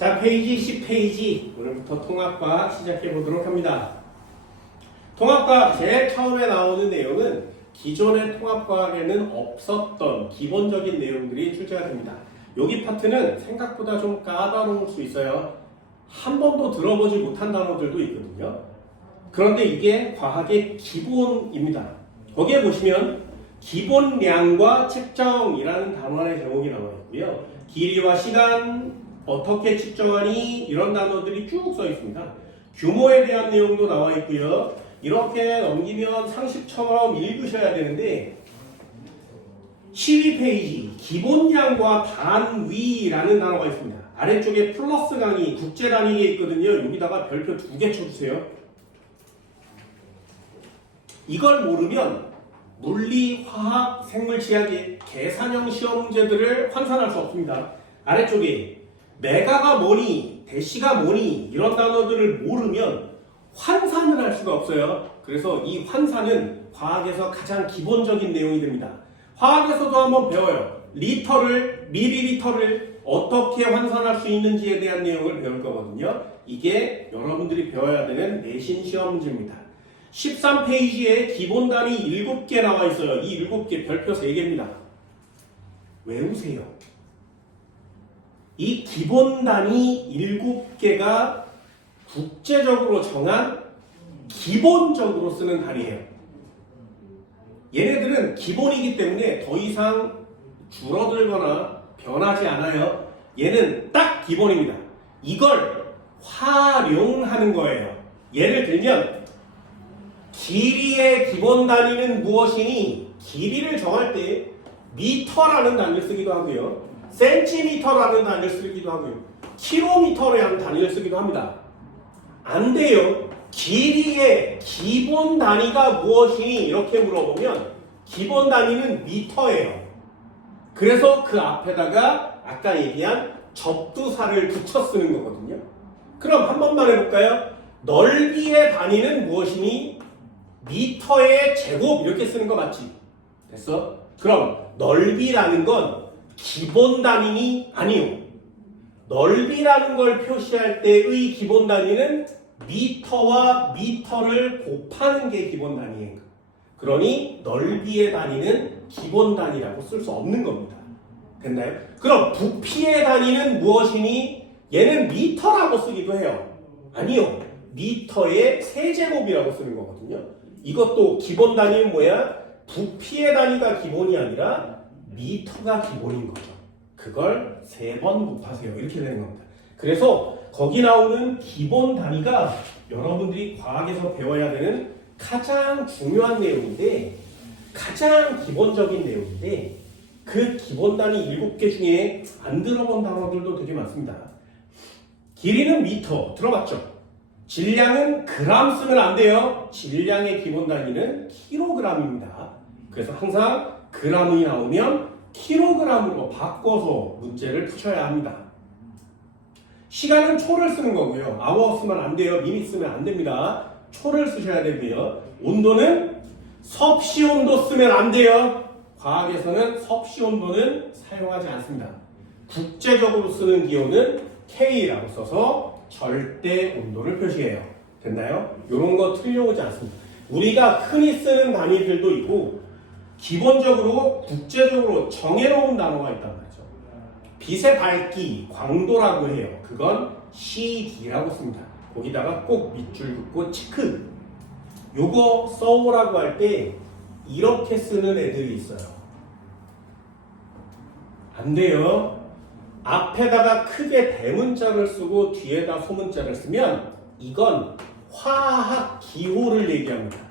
자, 페이지 10페이지. 오늘부터 통합과학 시작해 보도록 합니다. 통합과학 제일 처음에 나오는 내용은 기존의 통합과학에는 없었던 기본적인 내용들이 출제가 됩니다. 여기 파트는 생각보다 좀 까다로울 수 있어요. 한 번도 들어보지 못한 단어들도 있거든요. 그런데 이게 과학의 기본입니다. 거기에 보시면 기본량과 측정이라는 단원의 제목이 나와 있고요. 길이와 시간, 어떻게 측정하니 이런 단어들이 쭉 써 있습니다. 규모에 대한 내용도 나와 있고요. 이렇게 넘기면 상식처럼 읽으셔야 되는데 12페이지 기본량과 단위라는 단어가 있습니다. 아래쪽에 플러스 강의 국제 단위에 있거든요. 여기다가 별표 2개 쳐주세요. 이걸 모르면 물리, 화학, 생물, 지학의 계산형 시험 문제들을 환산할 수 없습니다. 아래쪽에 메가가 뭐니, 데시가 뭐니 이런 단어들을 모르면 환산을 할 수가 없어요. 그래서 이 환산은 과학에서 가장 기본적인 내용이 됩니다. 화학에서도 한번 배워요. 리터를, 밀리리터를 어떻게 환산할 수 있는지에 대한 내용을 배울 거거든요. 이게 여러분들이 배워야 되는 내신 시험 문제입니다. 13페이지에 기본 단위 7개 나와 있어요. 이 7개 별표 3개입니다. 외우세요. 이 기본 단위 7개가 국제적으로 정한 기본적으로 쓰는 단위예요. 얘네들은 기본이기 때문에 더 이상 줄어들거나 변하지 않아요. 얘는 딱 기본입니다. 이걸 활용하는 거예요. 예를 들면 길이의 기본 단위는 무엇이니? 길이를 정할 때 미터라는 단위를 쓰기도 하고요. 센티미터라는 단위를 쓰기도 하고요. 킬로미터라는 단위를 쓰기도 합니다. 안 돼요. 길이의 기본 단위가 무엇이니? 이렇게 물어보면 기본 단위는 미터예요. 그래서 그 앞에다가 아까 얘기한 접두사를 붙여 쓰는 거거든요. 그럼 한 번만 해볼까요? 넓이의 단위는 무엇이니? 미터의 제곱 이렇게 쓰는 거 맞지? 됐어? 그럼 넓이라는 건 기본 단위니? 아니요. 넓이라는 걸 표시할 때의 기본 단위는 미터와 미터를 곱하는 게 기본 단위예요. 그러니 넓이의 단위는 기본 단위라고 쓸 수 없는 겁니다. 됐나요? 그럼 부피의 단위는 무엇이니? 얘는 미터라고 쓰기도 해요. 아니요. 미터의 세제곱이라고 쓰는 거거든요. 이것도 기본 단위는 뭐야? 부피의 단위가 기본이 아니라 미터가 기본인 거죠. 그걸 3번 곱하세요. 이렇게 되는 겁니다. 그래서 거기 나오는 기본 단위가 여러분들이 과학에서 배워야 되는 가장 중요한 내용인데, 가장 기본적인 내용인데, 그 기본 단위 7개 중에 안 들어본 단어들도 되게 많습니다. 길이는 미터 들어봤죠? 질량은 그람 쓰면 안 돼요. 질량의 기본 단위는 킬로그램입니다. 그래서 항상 그람이 나오면 킬로그램으로 바꿔서 문제를 푸셔야 합니다. 시간은 초를 쓰는 거고요. 아워 쓰면 안 돼요. 미니 쓰면 안 됩니다. 초를 쓰셔야 되고요. 온도는 섭씨 온도 쓰면 안 돼요. 과학에서는 섭씨 온도는 사용하지 않습니다. 국제적으로 쓰는 기호는 K라고 써서 절대 온도를 표시해요. 됐나요? 이런 거 틀려오지 않습니다. 우리가 흔히 쓰는 단위들도 있고 기본적으로 국제적으로 정해놓은 단어가 있단 말이죠. 빛의 밝기, 광도라고 해요. 그건 CD라고 씁니다. 거기다가 꼭 밑줄 긋고 체크. 요거 써오라고 할 때 이렇게 쓰는 애들이 있어요. 안 돼요. 앞에다가 크게 대문자를 쓰고 뒤에다 소문자를 쓰면 이건 화학 기호를 얘기합니다.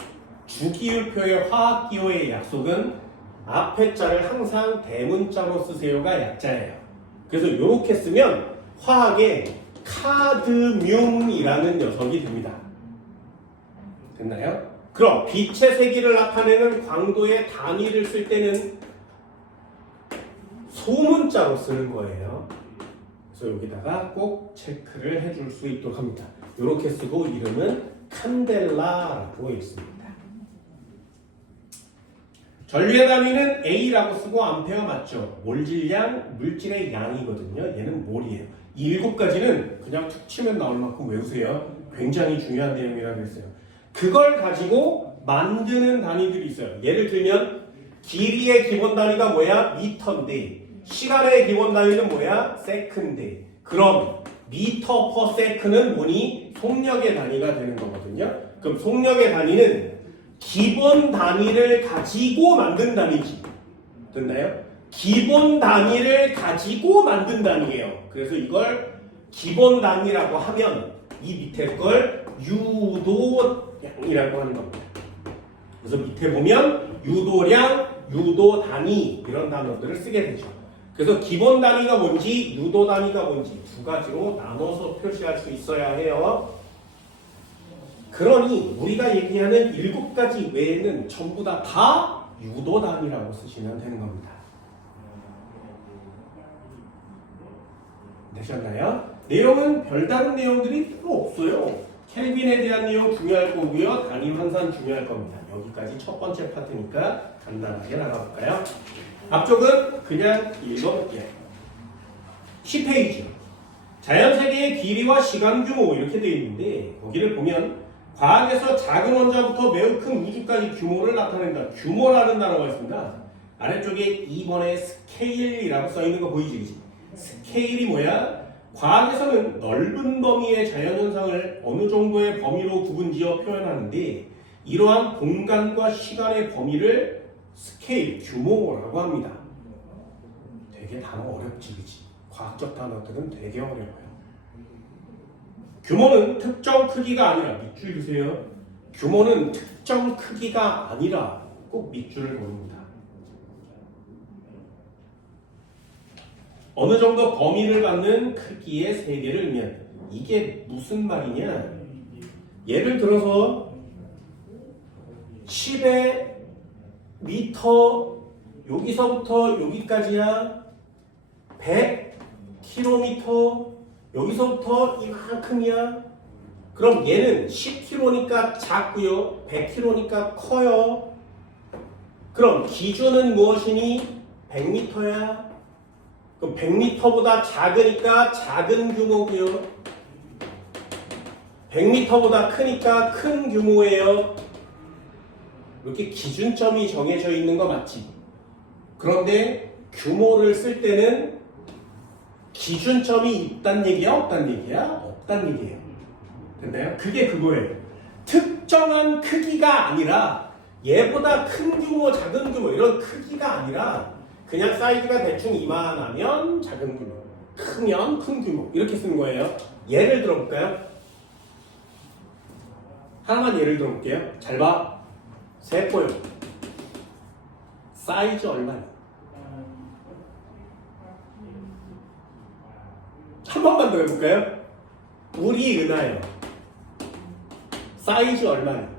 주기율표의 화학 기호의 약속은 앞에 자를 항상 대문자로 쓰세요가 약자예요. 그래서 이렇게 쓰면 화학에 카드뮴이라는 녀석이 됩니다. 됐나요? 그럼 빛의 세기를 나타내는 광도의 단위를 쓸 때는 소문자로 쓰는 거예요. 그래서 여기다가 꼭 체크를 해줄 수 있도록 합니다. 이렇게 쓰고 이름은 칸델라라고 있습니다. 전류의 단위는 A라고 쓰고 암페어 맞죠? 몰질량, 물질의 양이거든요. 얘는 몰이에요. 이 7가지는 그냥 툭 치면 나올 만큼 외우세요. 굉장히 중요한 내용이라고 했어요. 그걸 가지고 만드는 단위들이 있어요. 예를 들면 길이의 기본 단위가 뭐야? 미터인데 시간의 기본 단위는 뭐야? 세컨드. 그럼 미터 퍼 세컨은 뭐니? 속력의 단위가 되는 거거든요. 그럼 속력의 단위는 기본 단위를 가지고 만든 단위지. 됐나요? 기본 단위를 가지고 만든 단위예요. 그래서 이걸 기본 단위라고 하면 이 밑에 걸 유도량이라고 하는 겁니다. 그래서 밑에 보면 유도량, 유도 단위 이런 단어들을 쓰게 되죠. 그래서 기본 단위가 뭔지 유도 단위가 뭔지 두 가지로 나눠서 표시할 수 있어야 해요. 그러니 우리가 얘기하는 7가지 외에는 전부 다 유도 단위라고 쓰시면 되는 겁니다. 되셨나요? 내용은 별다른 내용들이 필요 없어요. 켈빈에 대한 내용 중요할 거고요. 단위 환산 중요할 겁니다. 여기까지 첫 번째 파트니까 간단하게 나가볼까요? 앞쪽은 그냥 읽어볼게요. 10페이지. 자연세계의 길이와 시간 규모 이렇게 되어 있는데 거기를 보면 과학에서 작은 원자부터 매우 큰 우주까지 규모를 나타낸다. 규모라는 단어가 있습니다. 아래쪽에 2번에 스케일이라고 써있는 거 보이지? 그치? 스케일이 뭐야? 과학에서는 넓은 범위의 자연현상을 어느 정도의 범위로 구분지어 표현하는데 이러한 공간과 시간의 범위를 스케일, 규모라고 합니다. 되게 단어 어렵지, 그치? 과학적 단어들은 되게 어려워요. 규모는 특정 크기가 아니라 밑줄 주세요. 규모는 특정 크기가 아니라 꼭 밑줄을 그립니다. 어느 정도 범위를 갖는 크기의 세계를 의미한다. 이게 무슨 말이냐? 예를 들어서 10의 미터 여기서부터 여기까지야 100km 여기서부터 이만큼이야. 그럼 얘는 10km니까 작고요. 100km니까 커요. 그럼 기준은 무엇이니? 100m야. 그럼 100m보다 작으니까 작은 규모고요. 100m보다 크니까 큰 규모예요. 이렇게 기준점이 정해져 있는 거 맞지? 그런데 규모를 쓸 때는 기준점이 있단 얘기야? 없단 얘기야? 없단 얘기예요. 됐나요? 그게 그거예요. 특정한 크기가 아니라 얘보다 큰 규모, 작은 규모 이런 크기가 아니라 그냥 사이즈가 대충 이만하면 작은 규모, 크면 큰 규모 이렇게 쓰는 거예요. 예를 들어볼까요? 하나만 예를 들어볼게요. 잘 봐. 세포요. 사이즈 얼마냐? 한 번만 더 해볼까요? 우리 은하요. 사이즈 얼마냐?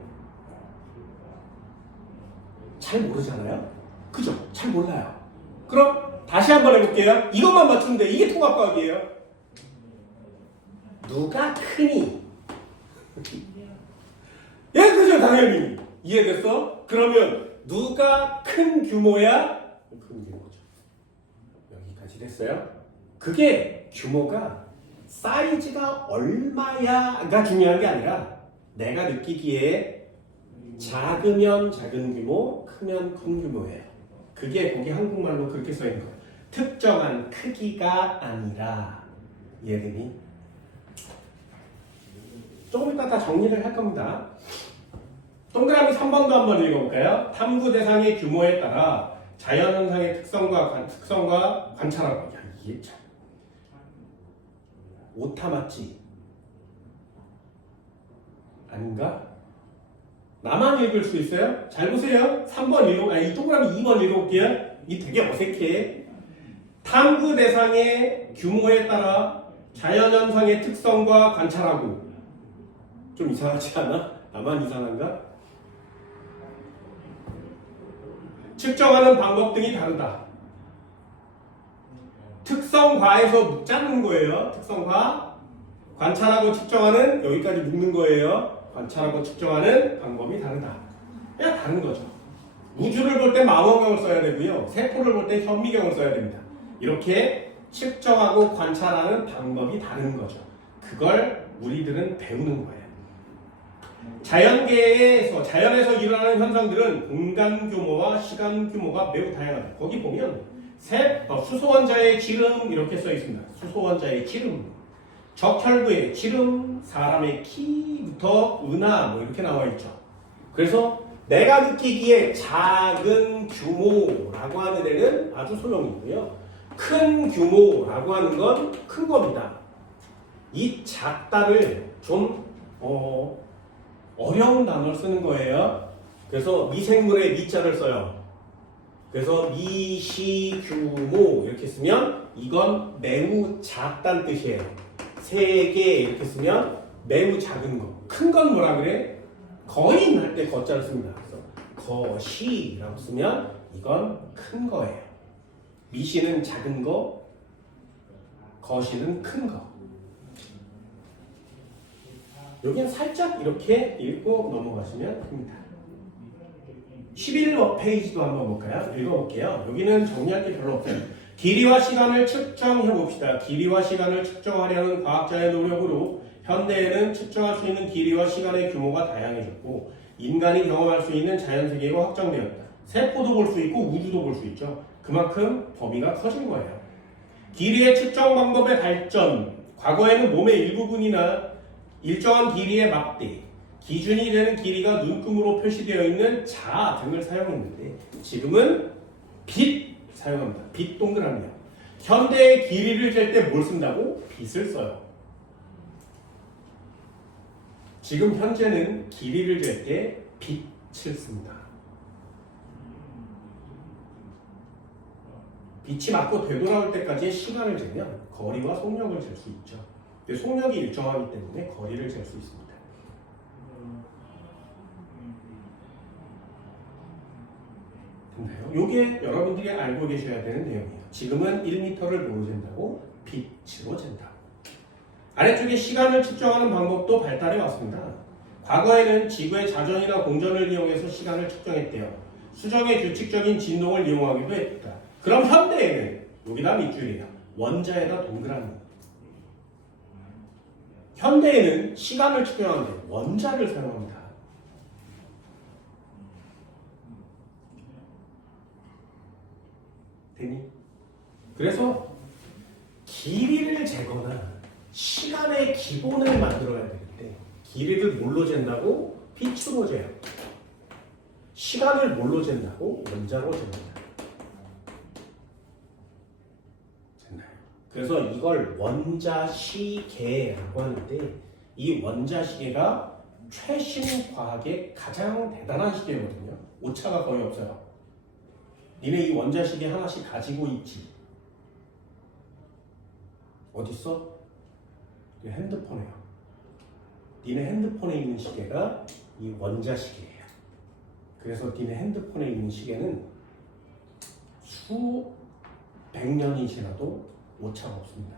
잘 모르잖아요? 그죠? 잘 몰라요. 그럼 다시 한번 해볼게요. 이것만 맞추면 돼. 이게 통합과학이에요. 누가 크니? 예, 그죠? 당연히. 이해됐어? 그러면 누가 큰 규모야? 큰 규모죠. 여기까지 됐어요? 그게 규모가 사이즈가 얼마야가 중요한 게 아니라 내가 느끼기에 작으면 작은 규모, 크면 큰 규모예요. 그게 거기 한국말로 그렇게 써 있는 거예요. 특정한 크기가 아니라. 이해되니? 조금 이따 다 정리를 할 겁니다. 동그라미 3번도 한번 읽어볼까요? 탐구 대상의 규모에 따라 자연현상의 특성과 관찰하고. 야, 이게 참. 오타 맞지? 아닌가? 나만 읽을 수 있어요? 잘 보세요. 3번 이 동그라미 2번 읽어볼게요. 이 되게 어색해. 탐구 대상의 규모에 따라 자연현상의 특성과 관찰하고. 좀 이상하지 않아? 나만 이상한가? 측정하는 방법 등이 다르다. 특성과에서 자르는 거예요. 특성과. 관찰하고 측정하는 여기까지 묶는 거예요. 관찰하고 측정하는 방법이 다르다. 그냥 다른 거죠. 우주를 볼 때 망원경을 써야 되고요. 세포를 볼 때 현미경을 써야 됩니다. 이렇게 측정하고 관찰하는 방법이 다른 거죠. 그걸 우리들은 배우는 거예요. 자연에서 일어나는 현상들은 공간 규모와 시간 규모가 매우 다양하다. 거기 보면 수소원자의 지름 이렇게 써 있습니다. 수소원자의 지름, 적혈구의 지름, 사람의 키부터 은하 뭐 이렇게 나와 있죠. 그래서 내가 느끼기에 작은 규모라고 하는 데는 아주 소용이고요. 큰 규모라고 하는 건 큰 겁니다. 이 작다를 좀 어려운 단어를 쓰는 거예요. 그래서 미생물의 미자를 써요. 그래서 미시규모 이렇게 쓰면 이건 매우 작다는 뜻이에요. 세계 이렇게 쓰면 매우 작은 거. 큰 건 뭐라 그래? 거인 할 때 거자를 씁니다. 그래서 거시라고 쓰면 이건 큰 거예요. 미시는 작은 거, 거시는 큰 거. 여기는 살짝 이렇게 읽고 넘어가시면 됩니다. 11페이지도 한번 볼까요? 읽어볼게요. 여기는 정리할 게 별로 없어요. 길이와 시간을 측정해 봅시다. 길이와 시간을 측정하려는 과학자의 노력으로 현대에는 측정할 수 있는 길이와 시간의 규모가 다양해졌고 인간이 경험할 수 있는 자연세계가 확장되었다. 세포도 볼 수 있고 우주도 볼 수 있죠. 그만큼 범위가 커진 거예요. 길이의 측정 방법의 발전, 과거에는 몸의 일부분이나 일정한 길이의 막대, 기준이 되는 길이가 눈금으로 표시되어 있는 자 등을 사용했는데 지금은 빛 사용합니다. 빛 동그라미요. 현대의 길이를 잴 때 뭘 쓴다고? 빛을 써요. 지금 현재는 길이를 잴 때 빛을 씁니다. 빛이 맞고 되돌아올 때까지의 시간을 재면 거리와 속력을 잴 수 있죠. 근데 속력이 일정하기 때문에 거리를 잴 수 있습니다. 됐나요? 이게 여러분들이 알고 계셔야 되는 내용이에요. 지금은 1m를 뭐로 잰다고? 빛으로 잰다. 아래쪽에 시간을 측정하는 방법도 발달해 왔습니다. 과거에는 지구의 자전이나 공전을 이용해서 시간을 측정했대요. 수정의 규칙적인 진동을 이용하기도 했다. 그럼 현대에는 여기다 밑줄이에요. 원자에다 동그라미. 현대에는 시간을 측정하는데 원자를 사용합니다. 되니? 그래서 길이를 재거나 시간의 기본을 만들어야 되는데 길이를 뭘로 잰다고? 빛으로 재요. 시간을 뭘로 잰다고? 원자로 잽니다. 됐나요? 그래서 이걸 원자시계라고 하는데 이 원자시계가 최신 과학의 가장 대단한 시계거든요. 오차가 거의 없어요. 니네 이 원자시계 하나씩 가지고 있지? 어딨어? 핸드폰에요. 니네 핸드폰에 있는 시계가 이 원자시계예요. 그래서 니네 핸드폰에 있는 시계는 수백 년이 지나도 오차가 없습니다.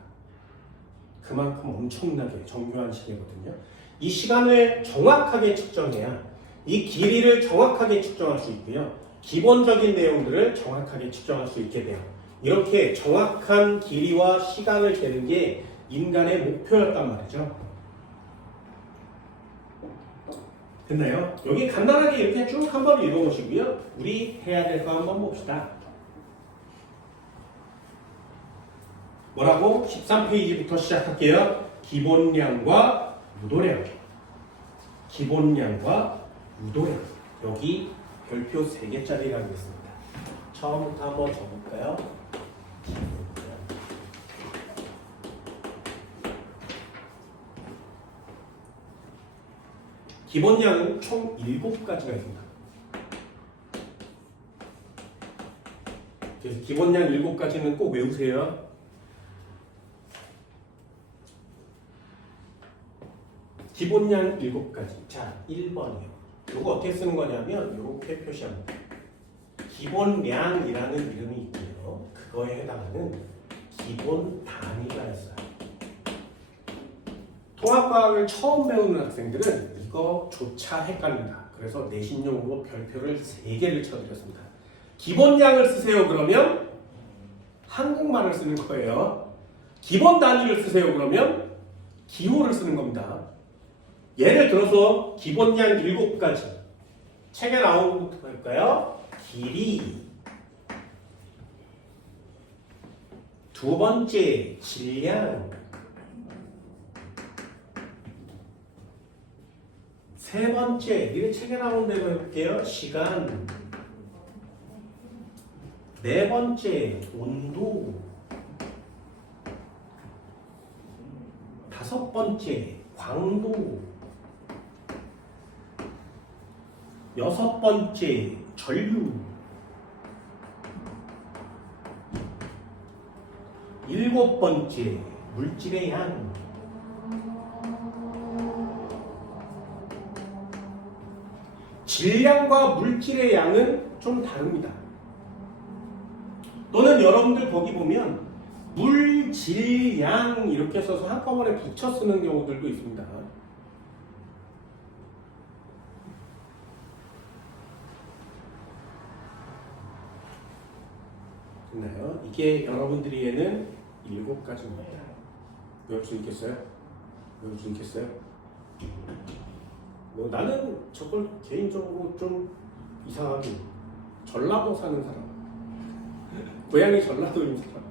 그만큼 엄청나게 정교한 시계거든요. 이 시간을 정확하게 측정해야 이 길이를 정확하게 측정할 수 있고요. 기본적인 내용들을 정확하게 측정할 수 있게 돼요. 이렇게 정확한 길이와 시간을 재는 게 인간의 목표였단 말이죠. 됐나요? 여기 간단하게 이렇게 쭉 한번 읽어보시고요. 우리 해야 될 거 한번 봅시다. 뭐라고? 13페이지부터 시작할게요. 기본량과 유도량. 기본량과 유도량. 여기 별표 3개짜리라고 했습니다. 처음부터 한번 적어볼까요? 기본량은 총 7가지가 있습니다. 그래서 기본량 7가지는 꼭 외우세요. 기본량 7가지. 자, 1번이요. 이거 어떻게 쓰는 거냐면 이렇게 표시합니다. 기본량이라는 이름이 있고요. 그거에 해당하는 기본 단위가 있어요. 통합과학을 처음 배우는 학생들은 이거조차 헷갈린다. 그래서 내신용으로 별표를 3개를 쳐드렸습니다. 기본량을 쓰세요 그러면 한국말을 쓰는 거예요. 기본 단위를 쓰세요 그러면 기호를 쓰는 겁니다. 예를 들어서 기본량 7가지 책에 나온 것부터 볼까요? 길이, 두 번째 질량, 세 번째 이 책에 나온 대로 해볼게요. 시간, 네 번째 온도, 다섯 번째 광도, 여섯 번째 전류, 일곱 번째 물질의 양, 질량과 물질의 양은 좀 다릅니다. 또는 여러분들 거기 보면 물질량 이렇게 써서 한꺼번에 붙여 쓰는 경우들도 있습니다. 됐나요? 이게 여러분들이에는 7가지입니다. 외울 수 있겠어요? 외울 수 있겠어요? 뭐 나는 저걸 개인적으로 좀 이상하게 전라도 사는 사람, 고향이 전라도인 사람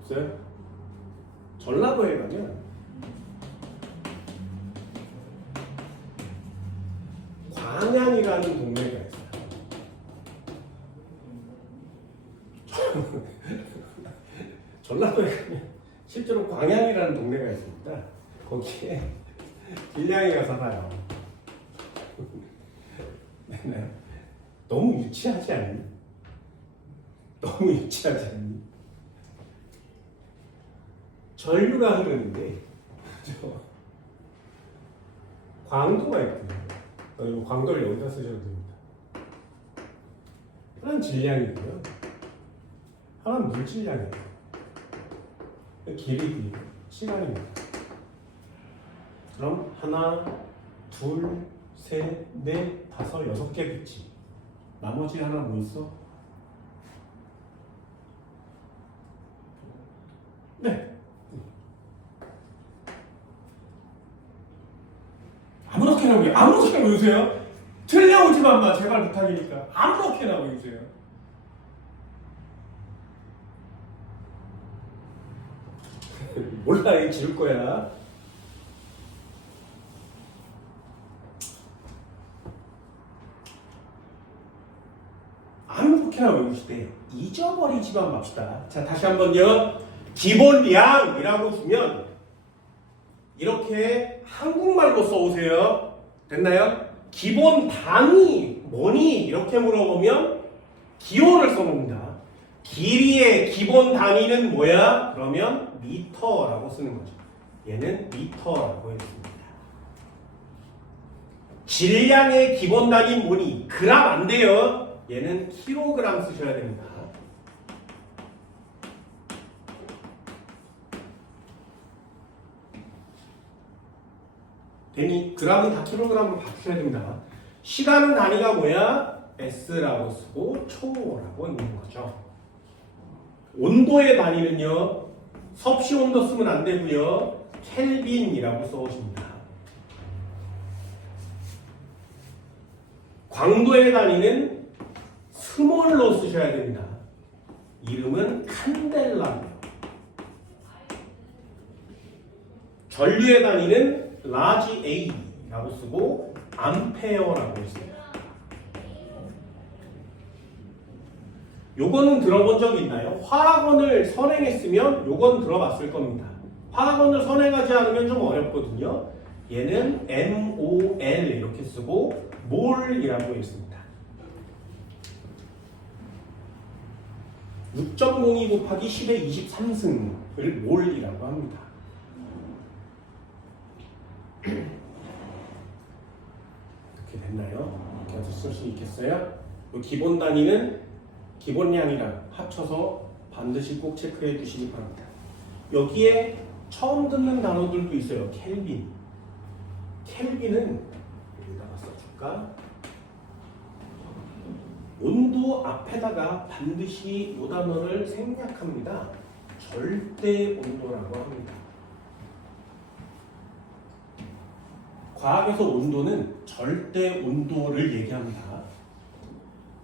없어요? 전라도에 가면 광양이라는 동네가 있어요. 전라도에 가면 실제로 광양이라는 동네가 있습니다. 거기에 길냥이가 살아요. 너무 유치하지 않니? 너무 유치하지 않니? 전류가 흐르는데 광도가 있거든요. 광도를 여기다 쓰셔도 됩니다. 하나는 질량이고요. 하나는 물질량이에요. 길이, 시간입니다. 그럼 하나, 둘, 셋, 넷, 다섯, 6개 붙지. 나머지 하나 뭐 있어? 네. 아무렇게나 외우세요. 틀려오지만 마, 제발 부탁이니까. 아무렇게나 외우세요. 몰라, 이거 지울 거야. 아무렇게나 외우시되 잊어버리지만 맙시다. 자, 다시 한번요. 기본량이라고 주면 이렇게 한국말로 써오세요. 됐나요? 기본 단위 뭐니? 이렇게 물어보면 기호를 써봅니다. 길이의 기본 단위는 뭐야? 그러면 미터라고 쓰는 거죠. 얘는 미터라고 했습니다. 질량의 기본 단위 뭐니? 그램 안 돼요. 얘는 킬로그램 쓰셔야 됩니다. 되니? 그램은 다 킬로그램으로 바꾸셔야 됩니다. 시간은 단위가 뭐야? S라고 쓰고 초라고 있는 거죠. 온도의 단위는요. 섭씨 온도 쓰면 안 되고요. 켈빈이라고 써오십니다. 광도의 단위는 스몰로 쓰셔야 됩니다. 이름은 칸델라고요. 전류의 단위는 라지 A라고 쓰고 암페어라고 있습니다. 요거는 들어본 적 있나요? 화학원을 선행했으면 요건 들어봤을 겁니다. 화학원을 선행하지 않으면 좀 어렵거든요. 얘는 MOL 이렇게 쓰고 몰이라고 있습니다. 6.02 곱하기 10의 23승을 몰이라고 합니다. 이렇게 됐나요? 이렇게 쓸 수 있겠어요? 기본 단위는 기본량이랑 합쳐서 반드시 꼭 체크해 주시기 바랍니다. 여기에 처음 듣는 단어들도 있어요. 켈빈. 켈빈은 여기다가 써요. 자, 온도 앞에다가 반드시 이 단어를 생략합니다. 절대 온도라고 합니다. 과학에서 온도는 절대 온도를 얘기합니다.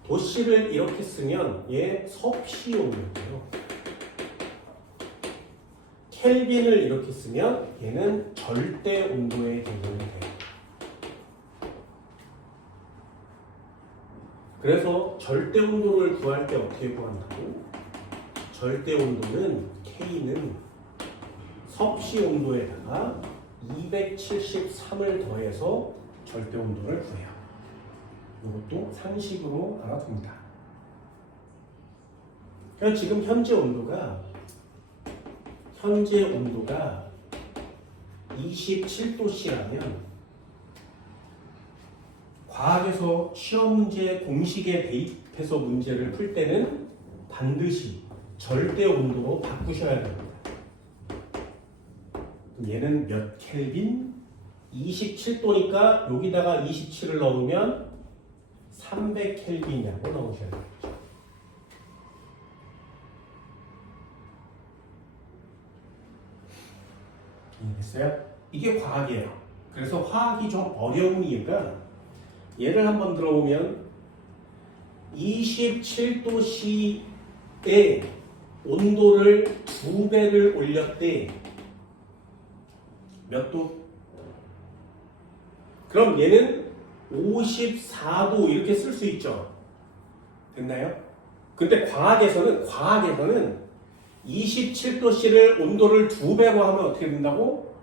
도시를 이렇게 쓰면 얘 섭씨 온도예요. 켈빈을 이렇게 쓰면 얘는 절대 온도의 개념이 돼요. 그래서 절대 온도를 구할 때 어떻게 구한다고? 절대 온도는 K는 섭씨 온도에다가 273을 더해서 절대 온도를 구해요. 이것도 상식으로 알아둡니다. 그러니까 지금 현재 온도가 27도씨라면 과학에서 시험 문제 공식에 대입해서 문제를 풀 때는 반드시 절대 온도로 바꾸셔야 됩니다. 얘는 몇 켈빈? 27도니까 여기다가 27을 넣으면 300켈빈이라고 넣으셔야 돼요. 이해됐어요? 이게 과학이에요. 그래서 화학이 좀 어려운 이유가 예를 한번 들어보면 27도씨의 온도를 2배를 올렸대. 몇 도? 그럼 얘는 54도 이렇게 쓸 수 있죠. 됐나요? 근데 과학에서는 27도씨를 온도를 2배로 하면 어떻게 된다고?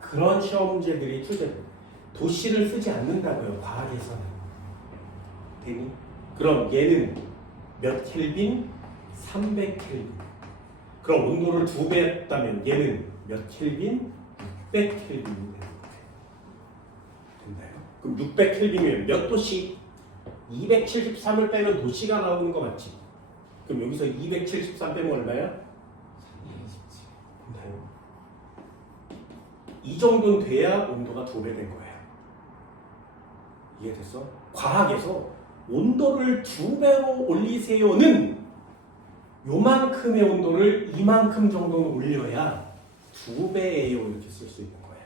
그런 시험 문제들이 출제됩니다. 도씨를 쓰지 않는다고요. 과학에서는. 되니? 그럼 얘는 몇 켈빈? 300켈빈. 그럼 온도를 2배 했다면 얘는 몇 켈빈? 600켈빈이 되는 거예요. 됐나요? 그럼 600켈빈이면 몇 도씨? 273을 빼면 도씨가 나오는 거 맞지? 그럼 여기서 273 빼면 얼마야? 됐나요? 이 정도는 돼야 온도가 2배 된 거예요. 이해됐어? 과학에서 온도를 2배로 올리세요는 요만큼의 온도를 이만큼 정도는 올려야 2배예요 이렇게 쓸 수 있는 거예요.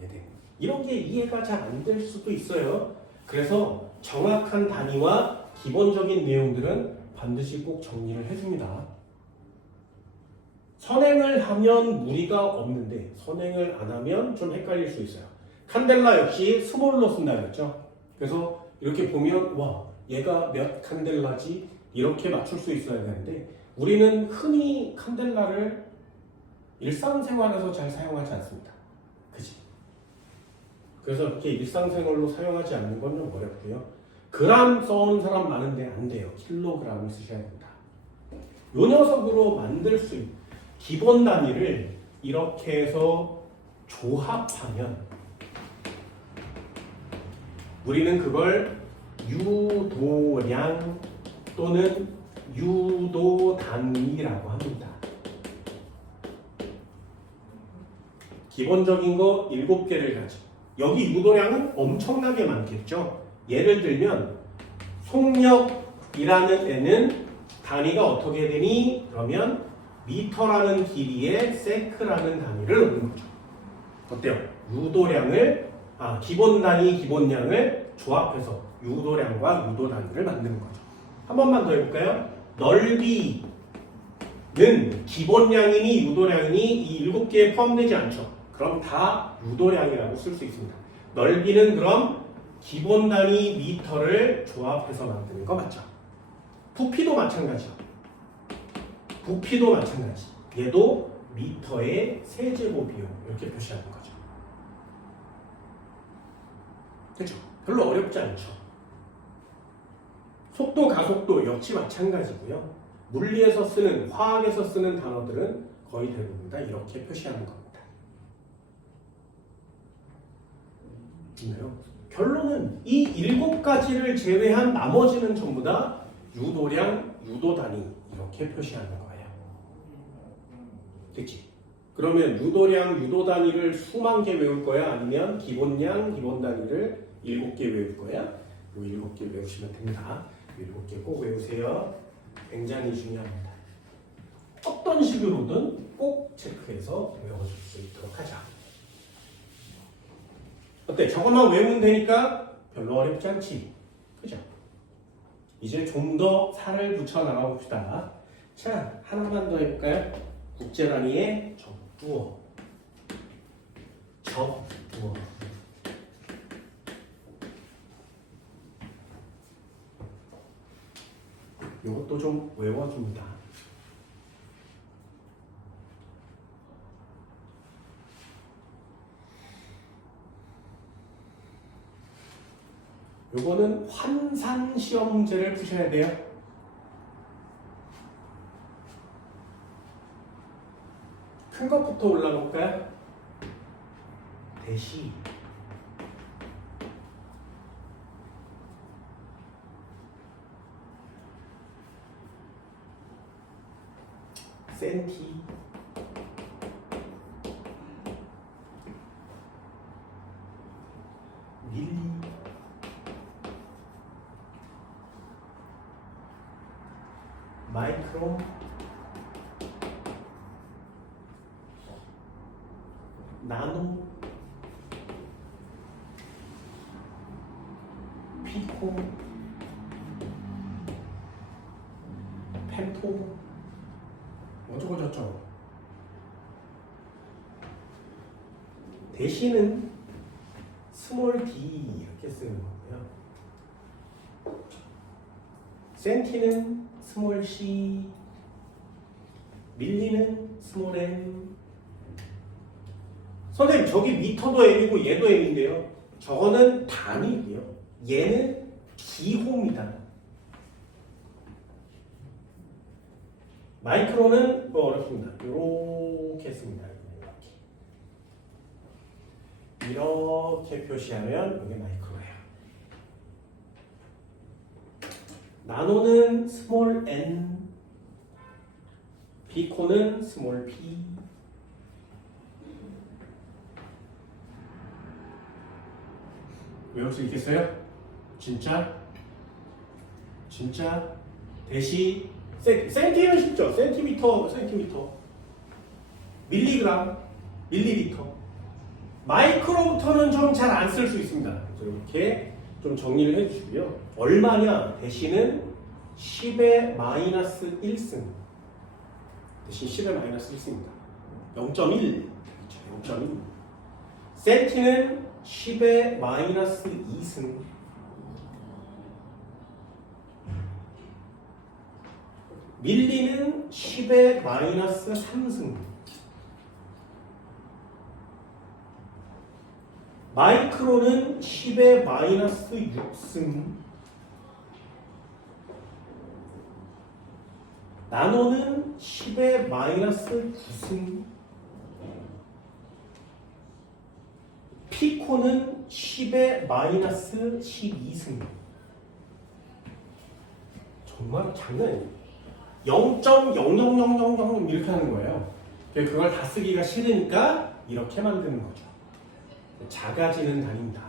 이해돼? 이런 게 이해가 잘 안 될 수도 있어요. 그래서 정확한 단위와 기본적인 내용들은 반드시 꼭 정리를 해줍니다. 선행을 하면 무리가 없는데 선행을 안 하면 좀 헷갈릴 수 있어요. 칸델라 역시 스몰로 쓴다 그랬죠. 그래서 이렇게 보면 와 얘가 몇 칸델라지 이렇게 맞출 수 있어야 되는데 우리는 흔히 칸델라를 일상생활에서 잘 사용하지 않습니다. 그지? 그래서 이렇게 일상생활로 사용하지 않는 건 좀 어렵고요. 그람 써온 사람 많은데 안 돼요. 킬로그램을 쓰셔야 된다. 요 녀석으로 만들 수 있는 기본 단위를 이렇게 해서 조합하면 우리는 그걸 유도량 또는 유도 단위라고 합니다. 기본적인 거 7개를 가지고 여기 유도량은 엄청나게 많겠죠. 예를 들면 속력이라는 애는 단위가 어떻게 되니? 그러면 미터라는 길이에 세크라는 단위를 넣는 거죠. 어때요? 유도량을 기본 단위, 기본량을 조합해서 유도량과 유도 단위를 만드는 거죠. 한 번만 더 해볼까요? 넓이는 기본량이니 유도량이니 이 7개에 포함되지 않죠. 그럼 다 유도량이라고 쓸 수 있습니다. 넓이는 그럼 기본 단위 미터를 조합해서 만드는 거 맞죠? 부피도 마찬가지죠. 부피도 마찬가지. 얘도 미터의 세제곱이요. 이렇게 표시하는 거죠. 그렇죠? 별로 어렵지 않죠. 속도, 가속도 역시 마찬가지고요. 물리에서 쓰는, 화학에서 쓰는 단어들은 거의 대부분 다 이렇게 표시하는 겁니다. 좋네요. 결론은 이 7가지를 제외한 나머지는 전부 다 유도량, 유도 단위 이렇게 표시하는 거예요. 됐지? 그러면 유도량, 유도 단위를 수만 개 외울 거야? 아니면 기본량, 기본 단위를 7개 외울 거야? 요 7개 외우시면 됩니다. 7개 꼭 외우세요. 굉장히 중요합니다. 어떤 식으로든 꼭 체크해서 외워줄 수 있도록 하자. 어때? 저것만 외우면 되니까 별로 어렵지 않지? 그죠? 이제 좀 더 살을 붙여 나가 봅시다. 자, 하나만 더 해볼까요? 국제 단위의 적두어. 적두어. 이것도 좀 외워줍니다. 요거는 환산 시험제를 푸셔야 돼요. 큰 것부터 올라가 볼까요? 대시. 센티. 밀리. 마이크로. 나노. 피코. 펜토. 어쩌고 저쩌고. 대신은 스몰 d 이렇게 쓰는 거고요. 센티는 스몰 c, 밀리는 스몰 m. 선생님 저기 미터도 m이고 얘도 m인데요. 저거는 단위고요. 얘는 기호입니다. 마이크로는 뭐 어렵습니다. 이렇게 씁니다. 이렇게 표시하면 이게 마이크로예요. 나노는 스몰 n, 피코는 스몰 p. 외울 수 있겠어요? 진짜? 대시 센티는 쉽죠? 센티미터. 밀리그램, 밀리리터. 마이크로부터는 좀 잘 안 쓸 수 있습니다. 이렇게 좀 정리를 해주시고요. 얼마냐? 대신은 10의 마이너스 1승. 대신 10의 마이너스 1승입니다. 0.1. 0.1. 센티는 10의 마이너스 2승. 밀리는 10의 마이너스 3승. 마이크로는 10의 마이너스 6승. 나노는 10의 마이너스 9승. 피코는 10의 마이너스 12승. 정말 장난이에요. 0.00000 이렇게 하는 거예요. 그걸 다 쓰기가 싫으니까 이렇게 만드는 거죠. 작아지는 단위입니다.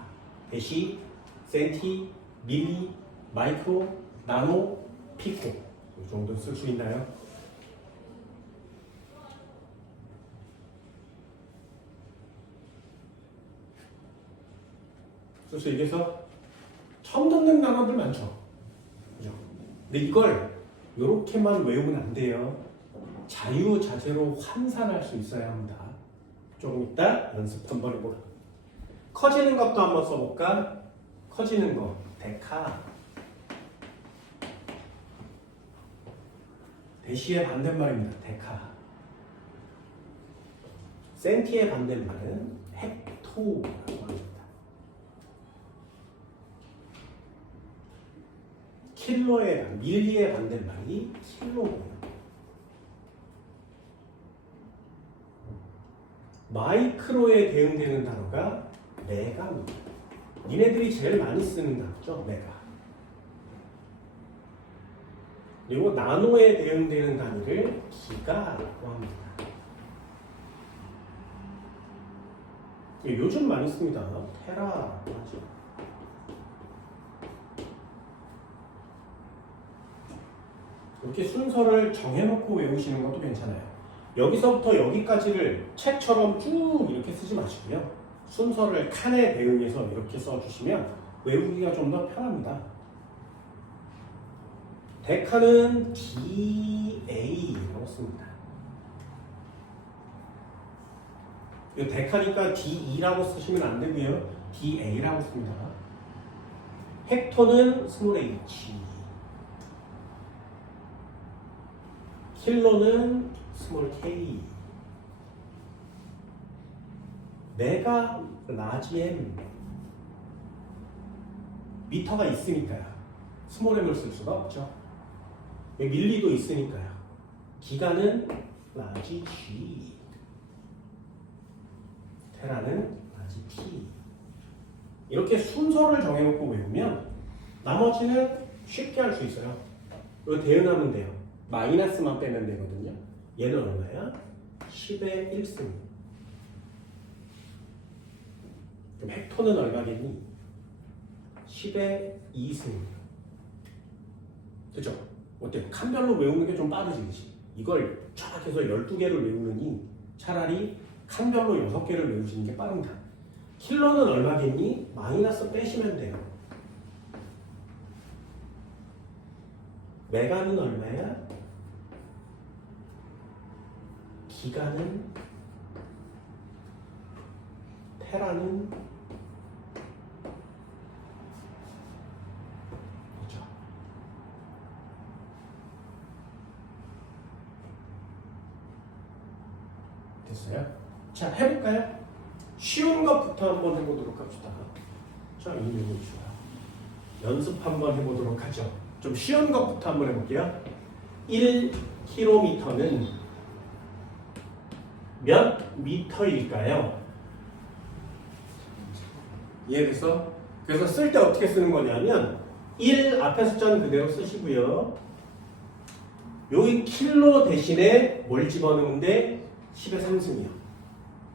대시, 센티, 밀리, 마이크로, 나노, 피코. 이 정도 쓸 수 있나요? 쓸 수 있겠어? 처음 듣는 단어들 많죠? 그죠? 근데 이걸 이렇게만 외우면 안 돼요. 자유자재로 환산할 수 있어야 합니다. 조금 이따 연습 한번 해볼게요. 커지는 것도 한번 써볼까? 커지는 거, 데카. 대시의 반대말입니다. 데카. 센티의 반대말은 헥토라고 합니다. 밀리의 반대말이 킬로고요. 마이크로에 대응되는 단어가 메가입니다. 니네들이 제일 많이 쓰는 단어죠, 메가. 그리고 나노에 대응되는 단위를 기가라고 합니다. 요즘 많이 씁니다. 테라 맞죠? 이렇게 순서를 정해놓고 외우시는 것도 괜찮아요. 여기서부터 여기까지를 책처럼 쭉 이렇게 쓰지 마시고요. 순서를 칸에 대응해서 이렇게 써주시면 외우기가 좀 더 편합니다. 데카는 DA라고 씁니다. 이 데카니까 DE라고 쓰시면 안 되고요. DA라고 씁니다. 헥토는 스몰 h, 킬로는 스몰 k, 메가 라지 m, 미터가 있으니까요. 스몰 m을 쓸 수가 없죠. 밀리도 있으니까요. 기가는 라지 g, 테라는 라지 t. 이렇게 순서를 정해놓고 외우면 나머지는 쉽게 할 수 있어요. 이거 대응하면 돼요. 마이너스만 빼면 되거든요. 얘는 얼마야? 10의 1승. 그럼 헥토는 얼마겠니? 10의 2승. 그죠? 어때요? 칸별로 외우는 게 좀 빠르지, 그치? 이걸 쫙 해서 12개를 외우느니 차라리 칸별로 6개를 외우시는 게 빠릅니다. 킬로는 얼마겠니? 마이너스 빼시면 돼요. 메가는 얼마야? 기가는? 테라는? 그렇죠. 됐어요? 자, 해볼까요? 쉬운 것부터 한번 해보도록 합시다. 자, 이 내용이 좋아요. 연습 한번 해보도록 하죠. 좀 쉬운 것부터 한번 해볼게요. 1km는 몇 미터일까요? 이해됐어? 그래서 쓸 때 어떻게 쓰는 거냐면 1 앞에 숫자는 그대로 쓰시고요. 여기 킬로 대신에 뭘 집어넣으면 돼? 10의 3승이요.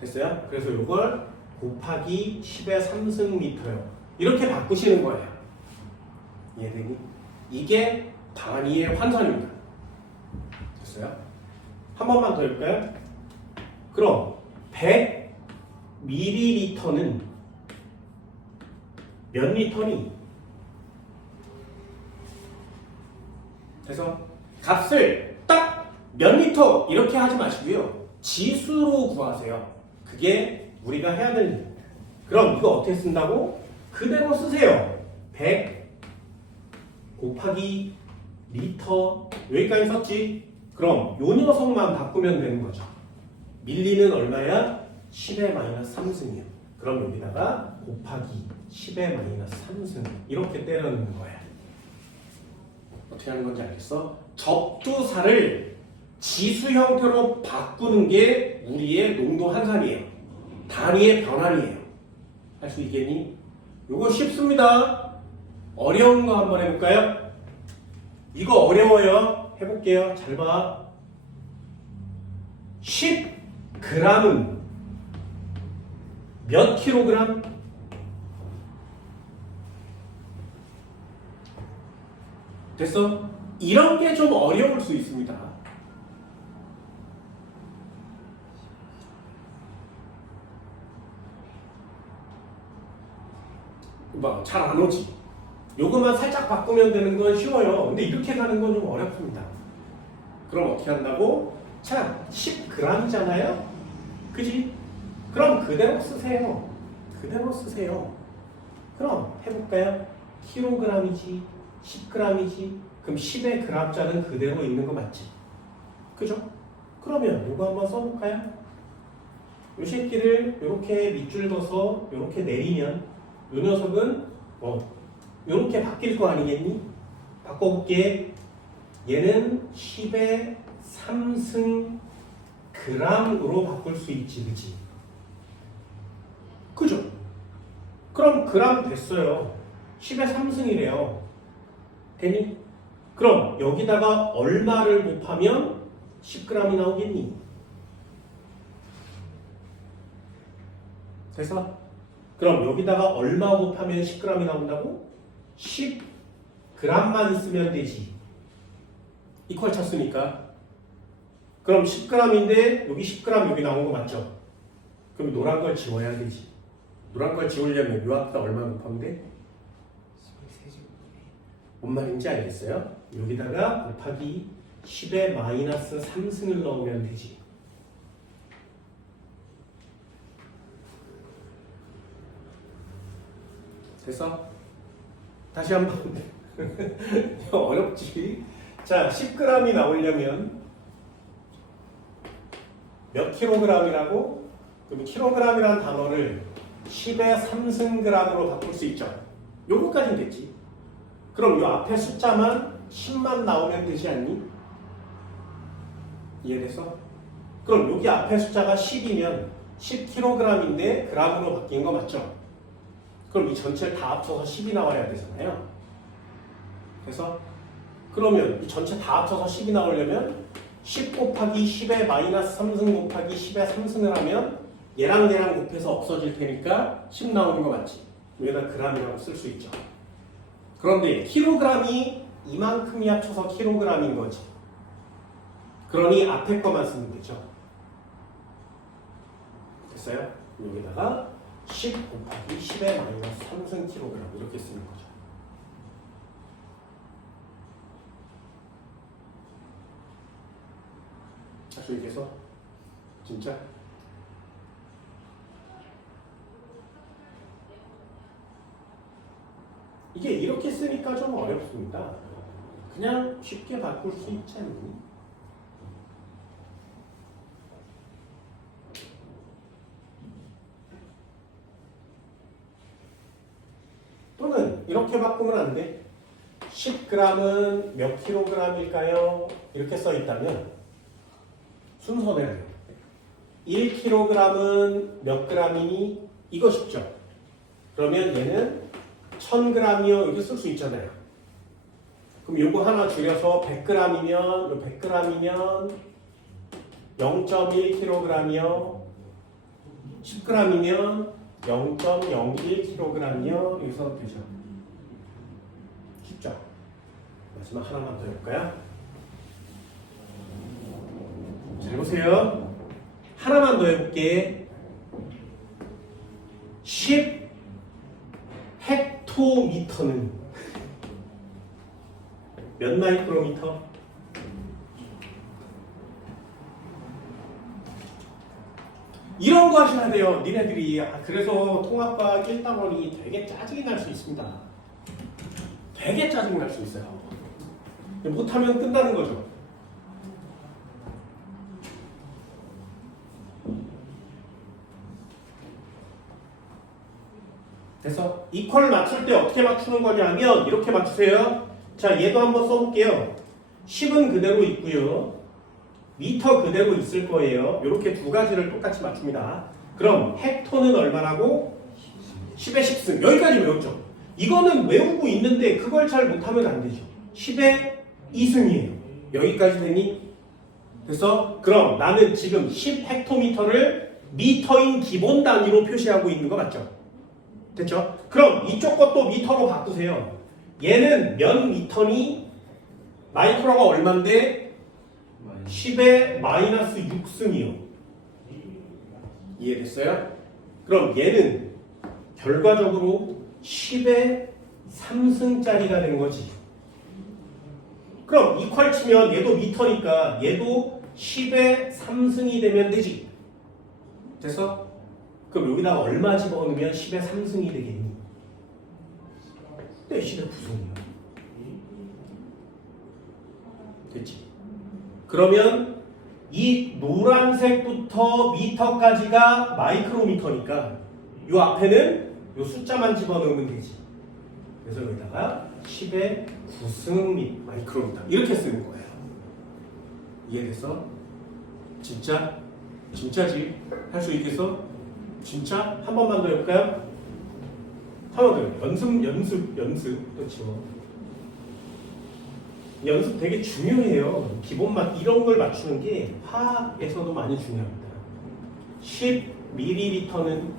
됐어요? 그래서 이걸 곱하기 10의 3승 미터요. 이렇게 바꾸시는 거예요. 이해되니? 이게 단위의 환산입니다. 됐어요? 한 번만 더 해볼까요? 그럼 100ml는 몇 리터니? 그래서 값을 딱 몇 리터 이렇게 하지 마시고요. 지수로 구하세요. 그게 우리가 해야 될 일입니다. 그럼 이거 어떻게 쓴다고? 그대로 쓰세요. 100 곱하기 리터 여기까지 썼지? 그럼 요 녀석만 바꾸면 되는 거죠. 밀리는 얼마야? 10의 마이너스 3승이요. 그럼 여기다가 곱하기 10의 마이너스 3승 이렇게 때려 넣는 거야. 어떻게 하는 건지 알겠어? 접두사를 지수 형태로 바꾸는 게 우리의 농도 환산이에요. 단위의 변환이에요. 할 수 있겠니? 이거 쉽습니다. 어려운 거 한번 해볼까요? 이거 어려워요. 해볼게요. 잘 봐. 10g은 몇 킬로그램? 됐어? 이런 게 좀 어려울 수 있습니다. 뭐 잘 안 오지. 요것만 살짝 바꾸면 되는 건 쉬워요. 근데 이렇게 가는 건 좀 어렵습니다. 그럼 어떻게 한다고? 자, 10g이잖아요? 그지? 그럼 그대로 쓰세요. 그대로 쓰세요. 그럼 해볼까요? 킬로그램이지, 10g이지. 그럼 10의 g자는 그대로 있는 거 맞지? 그죠? 그러면 이거 한번 써볼까요? 이 새끼를 이렇게 밑줄 그어서 이렇게 내리면 이 녀석은 이렇게 바뀔 거 아니겠니? 바꿔볼게. 얘는 10의 3승 g으로 바꿀 수 있지, 그치? 그죠? 그럼 그램 됐어요. 10의 3승이래요. 되니? 그럼 여기다가 얼마를 곱하면 10g이 나오겠니? 됐어? 그럼 여기다가 얼마 곱하면 10g이 나온다고? 10g만 있으면 되지. 이퀄 쳤으니까. 그럼 10g인데 여기 10g 여기 나온 거 맞죠? 그럼 노란 걸 지워야 되지. 노란 걸 지우려면 요 앞에다 얼마 곱하면 돼? 뭔 말인지 알겠어요? 여기다가 곱하기 10의 마이너스 3승을 넣으면 되지. 됐어? 다시 한번 어렵지? 자, 10g이 나오려면 몇 킬로그램이라고? 그럼 킬로그램이라는 단어를 10의 3승g으로 바꿀 수 있죠. 요거까지는 됐지. 그럼 요 앞에 숫자만 10만 나오면 되지 않니? 이해됐어? 그럼 여기 앞에 숫자가 10이면 10kg인데 g으로 바뀐 거 맞죠? 그럼 이 전체를 다 합쳐서 10이 나와야 되잖아요. 그래서 그러면 이 전체 다 합쳐서 10이 나오려면 10 곱하기 10의 마이너스 3승 곱하기 10의 3승을 하면 얘랑 얘랑 곱해서 없어질 테니까 10 나오는 거 맞지? 여기다 g이라고 쓸 수 있죠. 그런데 킬로그램이 이만큼이 합쳐서 킬로그램인 거지. 그러니 앞에 거만 쓰면 되죠. 됐어요? 여기다가 10 곱하기 10의 마이너스 3승 킬로그램 이렇게 쓰는 거죠. 할 수 있겠어? 진짜? 이게 이렇게 쓰니까 좀 어렵습니다. 그냥 쉽게 바꿀 수 있지 않니? 또는 이렇게 바꾸면 안 돼. 10g은 몇 킬로그램일까요? 이렇게 써 있다면 순서대로 1kg은 몇 g이니? 이거 쉽죠? 그러면 얘는 1000g이요 이렇게 쓸 수 있잖아요. 그럼 요거 하나 줄여서 100g이면 100g이면 0.1kg이요 10g이면 0.01kg이요 이렇게 써도 되죠. 쉽죠? 마지막 하나만 더 해볼까요? 잘 보세요. 하나만 더 해볼게. 10 헥토미터는 몇 마이크로미터? 이런 거 하셔야 돼요. 니네들이. 그래서 통합과학 1단원이 되게 짜증이 날 수 있습니다. 되게 짜증이 날 수 있어요. 못하면 끝나는 거죠. 그래서 이퀄 맞출 때 어떻게 맞추는 거냐면 이렇게 맞추세요. 자, 얘도 한번 써볼게요. 10은 그대로 있고요. 미터 그대로 있을 거예요. 이렇게 두 가지를 똑같이 맞춥니다. 그럼 헥토는 얼마라고? 10의 10승. 여기까지 외웠죠. 이거는 외우고 있는데 그걸 잘 못하면 안 되죠. 10의 2승이에요. 여기까지 되니? 그래서 그럼 나는 지금 10 헥토미터를 미터인 기본 단위로 표시하고 있는 거 맞죠? 됐죠? 그럼 이쪽 것도 미터로 바꾸세요. 얘는 몇 미터니? 마이크로가 얼만데? 10의 마이너스 6승이요. 이해됐어요? 그럼 얘는 결과적으로 10의 3승짜리가 된 거지. 그럼 이퀄 치면 얘도 미터니까 얘도 10의 3승이 되면 되지. 됐어? 그럼 여기다가 얼마 집어넣으면 10의 3승이 되겠니? 네, 10의 9승이요. 됐지? 그러면 이 노란색부터 미터까지가 마이크로미터니까 이 앞에는 이 숫자만 집어넣으면 되지. 그래서 여기다가 10의 9승 마이크로미터 이렇게 쓰는 거예요. 이해됐어? 진짜? 진짜지? 할 수 있겠어? 진짜? 한 번만 더 해볼까요? 한 번 더. 연습. 그렇죠. 연습 되게 중요해요. 기본 이런 걸 맞추는 게 화학에서도 많이 중요합니다. 10ml는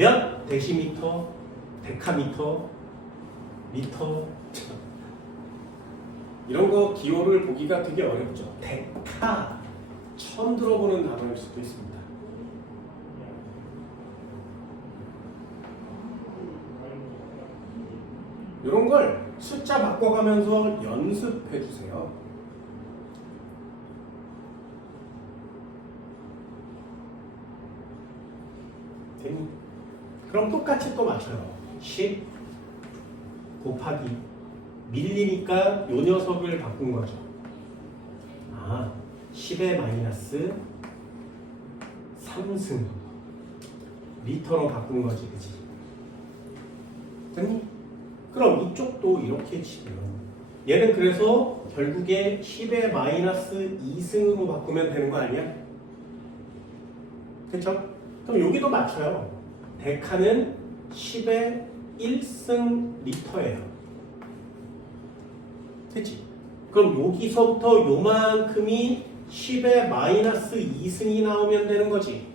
몇 데시미터, 데카미터, 미터. 이런 거 기호를 보기가 되게 어렵죠. 데카. 처음 들어보는 단어일 수도 있습니다. 이런 걸 숫자 바꿔가면서 연습해 주세요. 됐니? 그럼 똑같이 또 맞춰요. 10 곱하기 밀리니까 요 녀석을 바꾼 거죠. 10의 마이너스 3승 리터로 바꾼 거지, 그치? 됐니? 그럼 이쪽도 이렇게 치면 얘는 그래서 결국에 10의 마이너스 2승으로 바꾸면 되는 거 아니야? 그쵸? 그럼 여기도 맞춰요. 데카는 10의 1승 리터예요. 됐지? 그럼 여기서부터 요만큼이 10의 마이너스 2승이 나오면 되는 거지.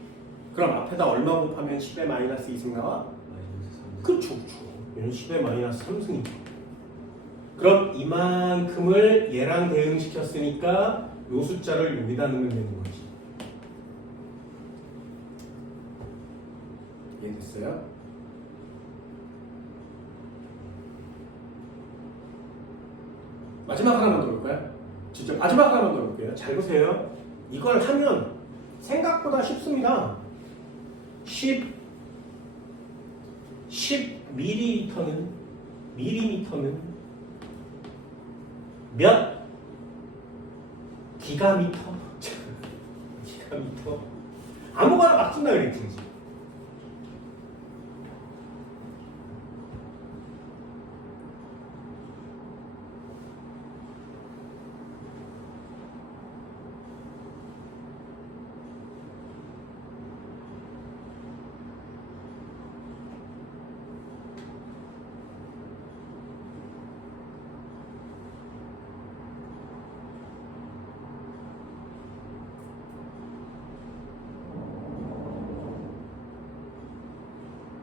그럼 앞에다 얼마 곱하면 10의 마이너스 2승 나와? 그렇죠, 그렇죠. 얘는 10의 마이너스 3승이죠. 그럼 이만큼을 얘랑 대응시켰으니까 요 숫자를 여기다 넣으면 되는 거지. 이해됐어요? 마지막 하나만 더 볼까요? 진짜 마지막 하나만 더 볼게요. 잘 보세요. 이걸 하면 생각보다 쉽습니다. 10 밀리미터는 몇 기가미터? 기가미터? 아무거나 막 쓴다 그랬지.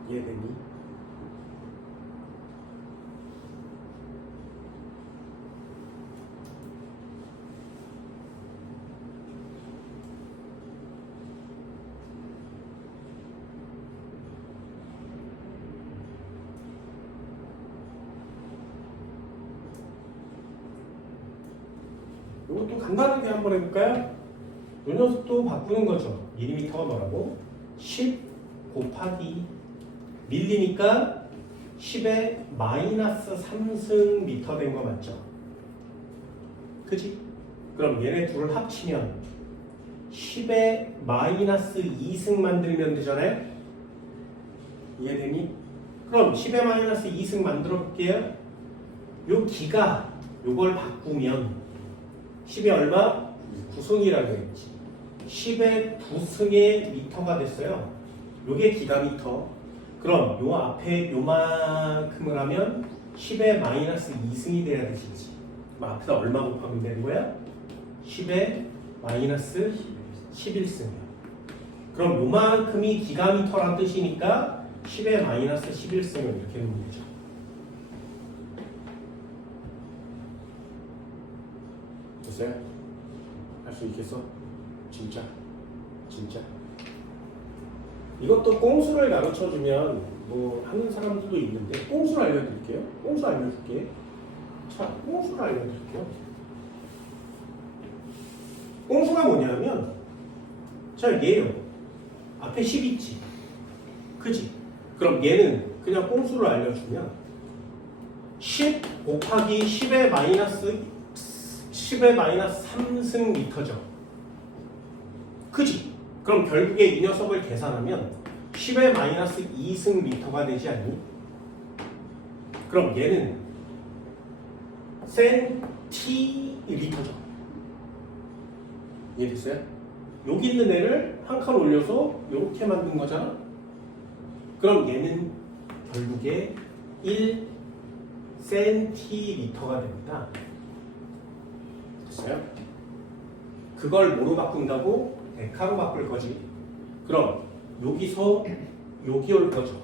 이해되니? 이것도 간단하게 한번 해볼까요? 이 녀석도 바꾸는 거죠. 밀리미터가 뭐라고? 10 곱하기 밀리니까 10의 마이너스 3승 미터 된 거 맞죠? 그치? 그럼 얘네 둘을 합치면 10의 마이너스 2승 만들면 되잖아요? 이해되니? 그럼 10의 마이너스 2승 만들어 볼게요. 요 기가 요걸 바꾸면 10의 얼마? 9승이라고 했지. 10의 9승의 미터가 됐어요. 요게 기가미터. 그럼 요 앞에 요만큼을 하면 10의 마이너스 2승이 돼야 되지. 그럼 앞에다 얼마 곱하면 되는 거야? 10의 마이너스 11승이야. 그럼 요만큼이 기가미터란 뜻이니까 10의 마이너스 11승을 이렇게 놓는 거죠. 됐어요? 할 수 있겠어? 진짜? 이것도 꼼수를 가르쳐주면 뭐 하는 사람들도 있는데 꼼수를 알려드릴게요. 꼼수 알려줄게. 자, 꼼수를 알려드릴게요. 꼼수가 뭐냐면 자, 얘요. 앞에 10 있지. 그지? 그럼 얘는 그냥 꼼수를 알려주면 10 곱하기 10의 마이너스 3승 미터죠. 그지? 그럼 결국에 이 녀석을 계산하면 10의 마이너스 2승 미터가 되지 않니? 그럼 얘는 센티리터죠. 이해됐어요? 여기 있는 애를 한 칸 올려서 이렇게 만든 거잖아. 그럼 얘는 결국에 1cm가 됩니다. 됐어요? 그걸 뭐로 바꾼다고? 데카로 바꿀 거지. 그럼 여기서 여기 올 거죠.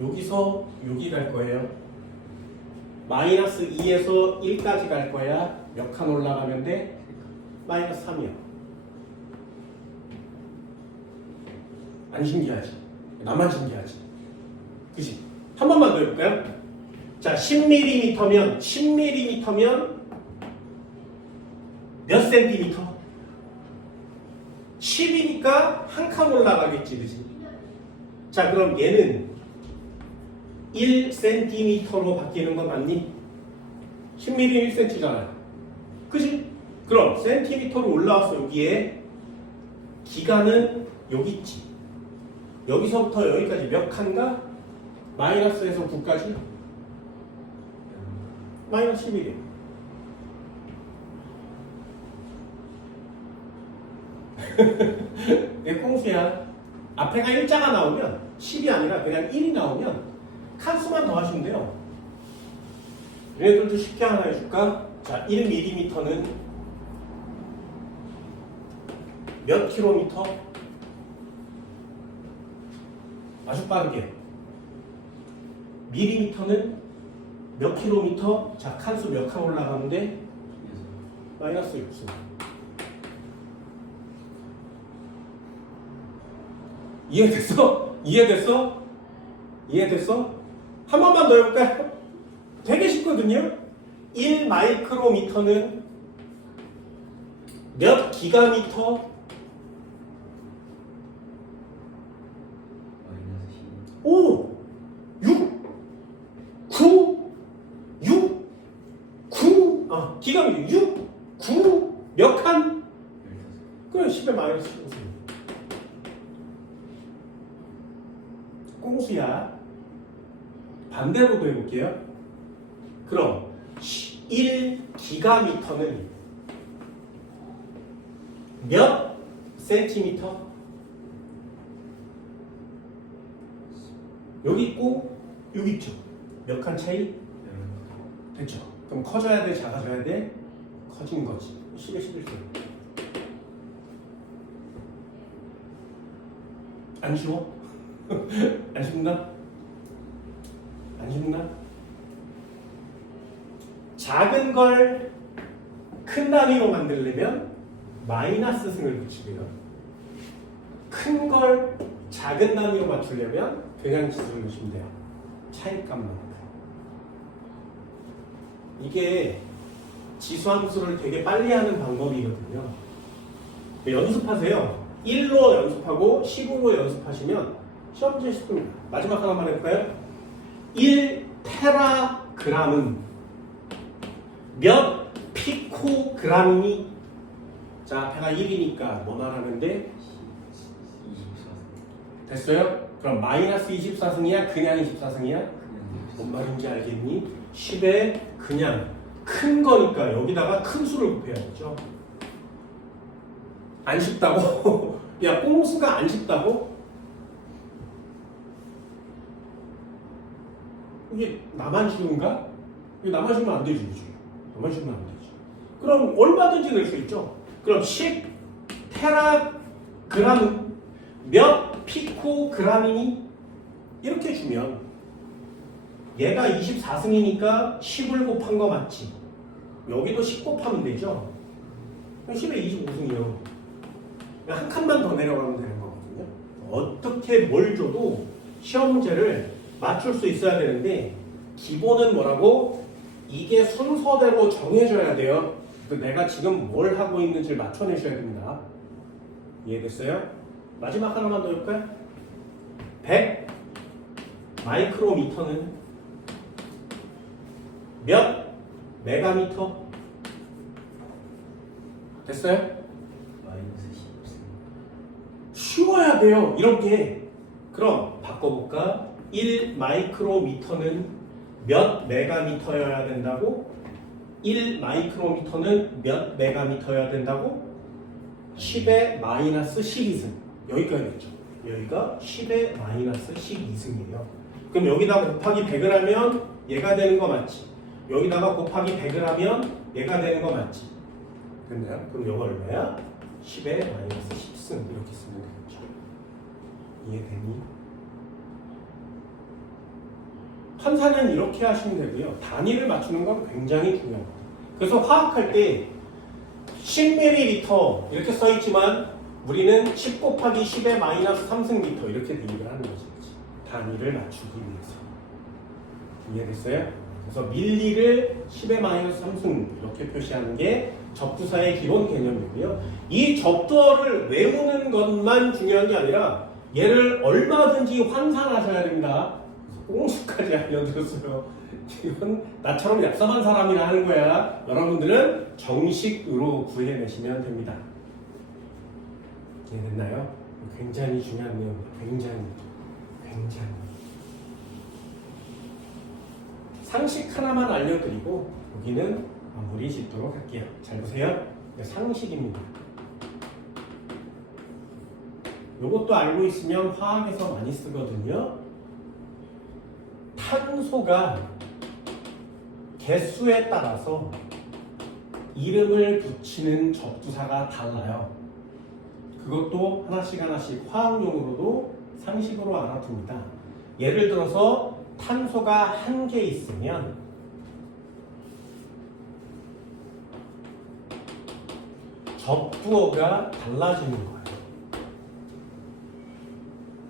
여기서 여기 갈 거예요. 마이너스 2에서 1까지 갈 거야. 몇 칸 올라가면 돼? 마이너스 3이야. 안 신기하지? 나만 신기하지? 그치? 한 번만 더 해볼까요? 자, 10mm면 몇 센티미터? 10이니까 한 칸 올라가겠지, 그치? 자, 그럼 얘는 1cm로 바뀌는 건 맞니? 10mm는 1cm잖아요. 그치? 그럼 센티미터로 올라왔어. 여기에 기간은 여기 있지. 여기서부터 여기까지 몇 칸가? 마이너스에서 9까지? 마이너스 11이에요. 내 꽁수야. 앞에가 1자가 나오면 10이 아니라 그냥 1이 나오면 칸수만 더 하시면 돼요. 얘네들도 쉽게 하나 해줄까? 자, 1mm는 몇 킬로미터? 아주 빠르게. 밀리미터는 몇 킬로미터? 자, 칸수 몇 칸 올라가는데? 마이너스 6. 이해됐어? 이해됐어? 이해됐어? 한 번만 더 해볼까요? 되게 쉽거든요? 1 마이크로미터는 몇 기가미터? 5, 6, 9, 6, 9, 기가미터 6, 9, 몇 칸? 그래, 10에 마이너스 15. 꽁수야. 반대로도 해볼게요. 그럼 1기가미터는 몇 센티미터? 여기 있고 여기 있죠. 몇 칸 차이? 됐죠. 그럼 커져야 돼, 작아져야 돼? 커진 거지. 10에 11세. 안 쉬워? 안 쉽나? 안 쉽나? 작은 걸 큰 단위로 만들려면 마이너스 승을 붙이고요. 큰 걸 작은 단위로 맞추려면 그냥 지수를 넣으시면 돼요. 차이값만큼. 이게 지수함수를 되게 빨리 하는 방법이거든요. 연습하세요. 1로 연습하고 15로 연습하시면 시험지 시스템 마지막 하나만 해볼까요? 1테라그램은 몇 피코그램이니? 자, 앞에가 1이니까 뭐 말하는데? 24승. 됐어요? 그럼 마이너스 24승이야? 그냥 24승이야? 뭔 말인지 알겠니? 10에 그냥 큰 거니까 여기다가 큰 수를 곱해야겠죠. 안 쉽다고? 야, 꽁수가 안 쉽다고? 이게 나만 쉬운가? 이게 나만 쉬면 안 되지, 그치? 나만 쉬면 안 되지. 그럼 얼마든지 낼 수 있죠. 그럼 10테라그램은 몇 피코그램이니? 이렇게 주면 얘가 24승이니까 10을 곱한 거 맞지? 여기도 10 곱하면 되죠. 10에 25승이요. 한 칸만 더 내려가면 되는 거거든요. 어떻게 뭘 줘도 시험 문제를 맞출 수 있어야 되는데 기본은 뭐라고? 이게 순서대로 정해져야 돼요. 내가 지금 뭘 하고 있는지를 맞춰내셔야 됩니다. 이해됐어요? 마지막 하나만 더 해볼까요? 100 마이크로미터는 몇 메가미터? 됐어요? 마이너스 10. 쉬워야 돼요. 이렇게. 그럼 바꿔볼까? 1 마이크로미터는 몇 메가미터여야 된다고? 1 마이크로미터는 몇 메가미터여야 된다고? 10의 마이너스 12승. 여기까지 됐죠. 여기가 10의 마이너스 12승이에요. 그럼 여기다 곱하기 100을 하면 얘가 되는 거 맞지? 여기다가 곱하기 100을 하면 얘가 되는 거 맞지? 됐나요? 그럼 이거 얼마야? 10의 마이너스 10승 이렇게 쓰면 되겠죠. 이해되니? 환산은 이렇게 하시면 되고요. 단위를 맞추는 건 굉장히 중요합니다. 그래서 화학할 때 10ml 이렇게 써있지만 우리는 10 곱하기 10의 마이너스 3승리터 이렇게 대입을 하는 거지. 단위를 맞추기 위해서. 이해됐어요? 그래서 밀리를 10의 마이너스 3승 이렇게 표시하는 게 접두사의 기본 개념이고요. 이 접두어를 외우는 것만 중요한 게 아니라 얘를 얼마든지 환산하셔야 됩니다. 그래서 꽁수까지 알려드렸어요. 이건 나처럼 얍삽한 사람이라 하는 거야. 여러분들은 정식으로 구해내시면 됩니다. 이해됐나요? 굉장히 중요한 내용입니다. 굉장히. 상식 하나만 알려드리고 여기는 마무리 짓도록 할게요. 잘 보세요. 상식입니다. 이것도 알고 있으면 화학에서 많이 쓰거든요. 탄소가 개수에 따라서 이름을 붙이는 접두사가 달라요. 그것도 하나씩 화학용으로도 상식으로 알아둡니다. 예를 들어서 탄소가 1개 있으면 접두어가 달라지는 거예요.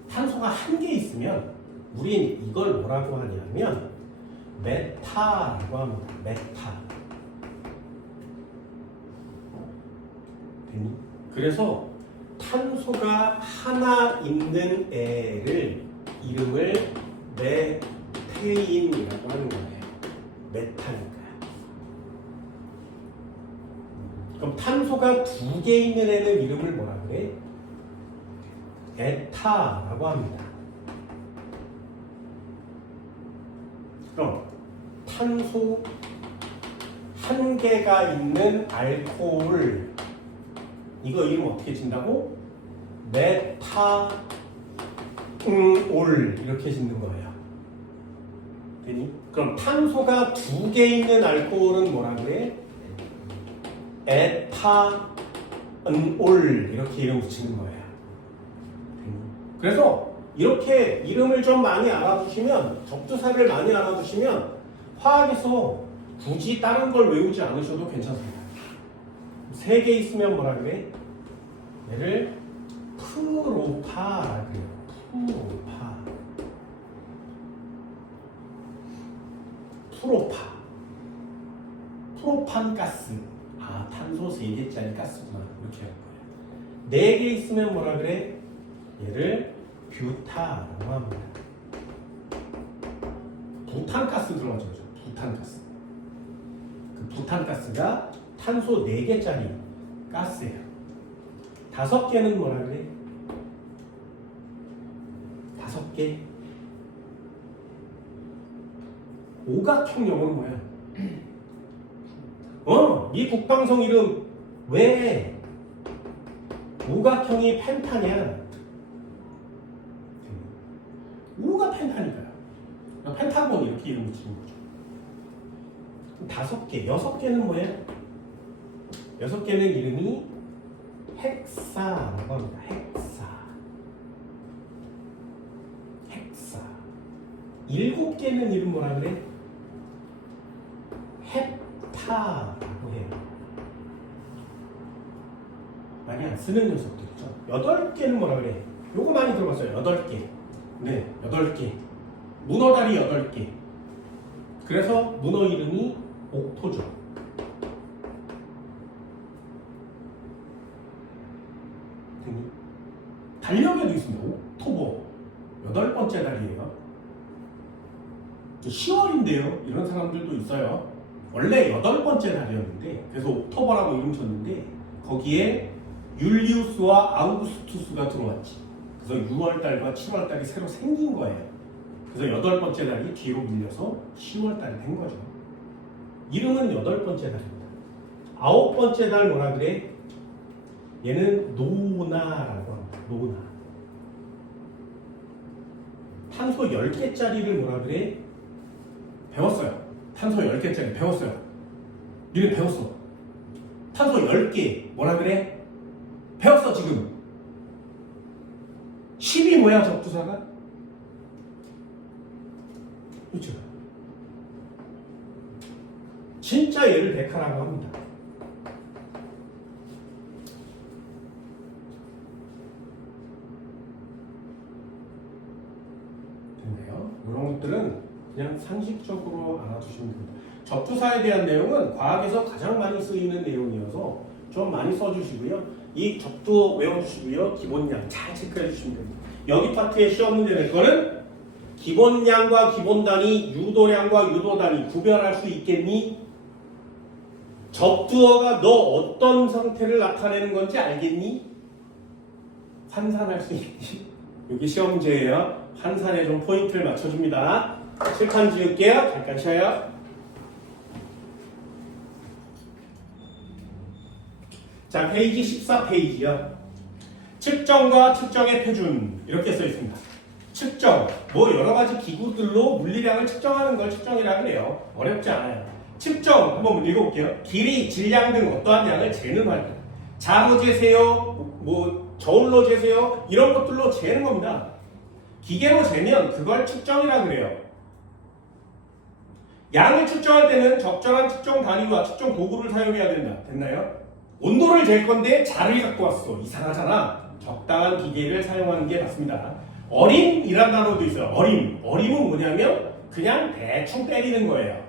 탄소가 1개 있으면 우린 이걸 뭐라고 하냐면 메타라고 합니다. 메타. 그래서 탄소가 하나 있는 애를 이름을 메테인이라고 하는 거예요. 메타니까요. 그럼 탄소가 2개 있는 애는 이름을 뭐라 그래? 에타라고 합니다. 그럼 탄소 1개가 있는 알코올 이거 이름 어떻게 짓는다고? 메타올 이렇게 짓는 거예요. 되니? 그럼 탄소가 2개 있는 알코올은 뭐라 그래? 에탄올 이렇게 이름 붙이는 거예요. 되니? 그래서 이렇게 이름을 좀 많이 알아두시면 접두사를 많이 알아두시면 화학에서 굳이 다른 걸 외우지 않으셔도 괜찮습니다. 3개 있으면 뭐라 그래? 얘를 프로파라 그래요. 프로판가스. 아, 탄소 3개짜리 가스구나. 이렇게 할 거예요. 4개 있으면 뭐라 그래? 얘를 뷰타라고 합니다. 부탄가스 들어가죠. 부탄가스. 그 부탄가스가 탄소 4개짜리 가스예요. 5개는 뭐라 그래? 5개. 오각형 영어는 뭐야? 이 국방성 이름 왜 오각형이 펜타냐? 오가 펜타니까요. 펜타곤 이렇게 이름 붙이는 거죠. 5개, 6개는 뭐야? 6개는 이름이 헥사라고 합니다. 헥사. 7개는 이름 뭐라 그래? 헵타라고 해요. 많이 안 쓰는 녀석들이죠. 8개는 뭐라 그래? 요거 많이 들어봤어요. 8개. 네, 8개. 문어다리 8개. 그래서 문어 이름이 옥토죠. 달력에도 있습니다. 옥토버 8번째 달이에요. 10월인데요. 이런 사람들도 있어요. 원래 8번째 달이었는데 그래서 옥토버라고 이름 줬는데 거기에 율리우스와 아우구스투스가 들어왔지. 그래서 6월달과 7월달이 새로 생긴 거예요. 그래서 8번째 달이 뒤로 밀려서 10월달이 된 거죠. 이름은 8번째 달입니다. 9번째 달 뭐라 그래? 얘는 노나라고 합니다. 노나. 탄소 10개짜리를 뭐라 그래? 배웠어요. 탄소 10개짜리 배웠어요. 니네 배웠어. 탄소 10개 뭐라 그래? 배웠어 지금. 10이 뭐야 접두사가? 그렇죠. 진짜 얘를 백화라고 합니다. 됐나요? 이런 것들은 그냥 상식적으로 알아두시면 됩니다. 접두사에 대한 내용은 과학에서 가장 많이 쓰이는 내용이어서 좀 많이 써주시고요. 이 접두 외워주시고요. 기본량 잘 체크해 주시면 됩니다. 여기 파트에 시험 문제 낼 거는 기본량과 기본단위, 유도량과 유도단위 구별할 수 있겠니? 접두어가 너 어떤 상태를 나타내는 건지 알겠니? 환산할 수 있니? 여기 시험 문제예요. 환산에 좀 포인트를 맞춰줍니다. 칠판 지울게요. 잠깐 쉬어요. 자, 페이지 14페이지요. 측정과 측정의 표준 이렇게 써 있습니다. 측정, 뭐 여러 가지 기구들로 물리량을 측정하는 걸 측정이라 그래요. 어렵지 않아요. 측정 한번 읽어볼게요. 길이, 질량 등 어떠한 양을 재는 활동. 자로 재세요, 뭐 저울로 재세요, 이런 것들로 재는 겁니다. 기계로 재면 그걸 측정이라 그래요. 양을 측정할 때는 적절한 측정 단위와 측정 도구를 사용해야 된다. 됐나요? 온도를 잴 건데 자를 갖고 왔어. 이상하잖아. 적당한 기계를 사용하는 게 맞습니다. 어림이란 단어도 있어요. 어림은 뭐냐면 그냥 대충 때리는 거예요.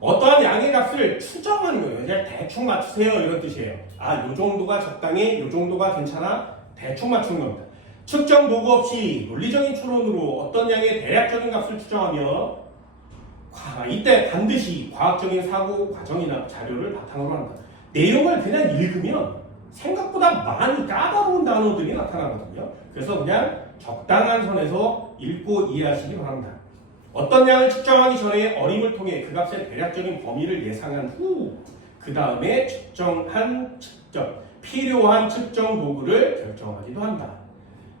어떠한 양의 값을 추정하는 거예요. 그냥 대충 맞추세요 이런 뜻이에요. 아, 요 정도가 적당해, 요 정도가 괜찮아, 대충 맞추는 겁니다. 측정 도구 없이 논리적인 추론으로 어떤 양의 대략적인 값을 추정하며 이때 반드시 과학적인 사고 과정이나 자료를 바탕으로 한다. 내용을 그냥 읽으면 생각보다 많이 까다로운 단어들이 나타나거든요. 그래서 그냥 적당한 선에서 읽고 이해하시기 바랍니다. 어떤 양을 측정하기 전에 어림을 통해 그 값의 대략적인 범위를 예상한 후 그 다음에 필요한 측정 도구를 결정하기도 한다.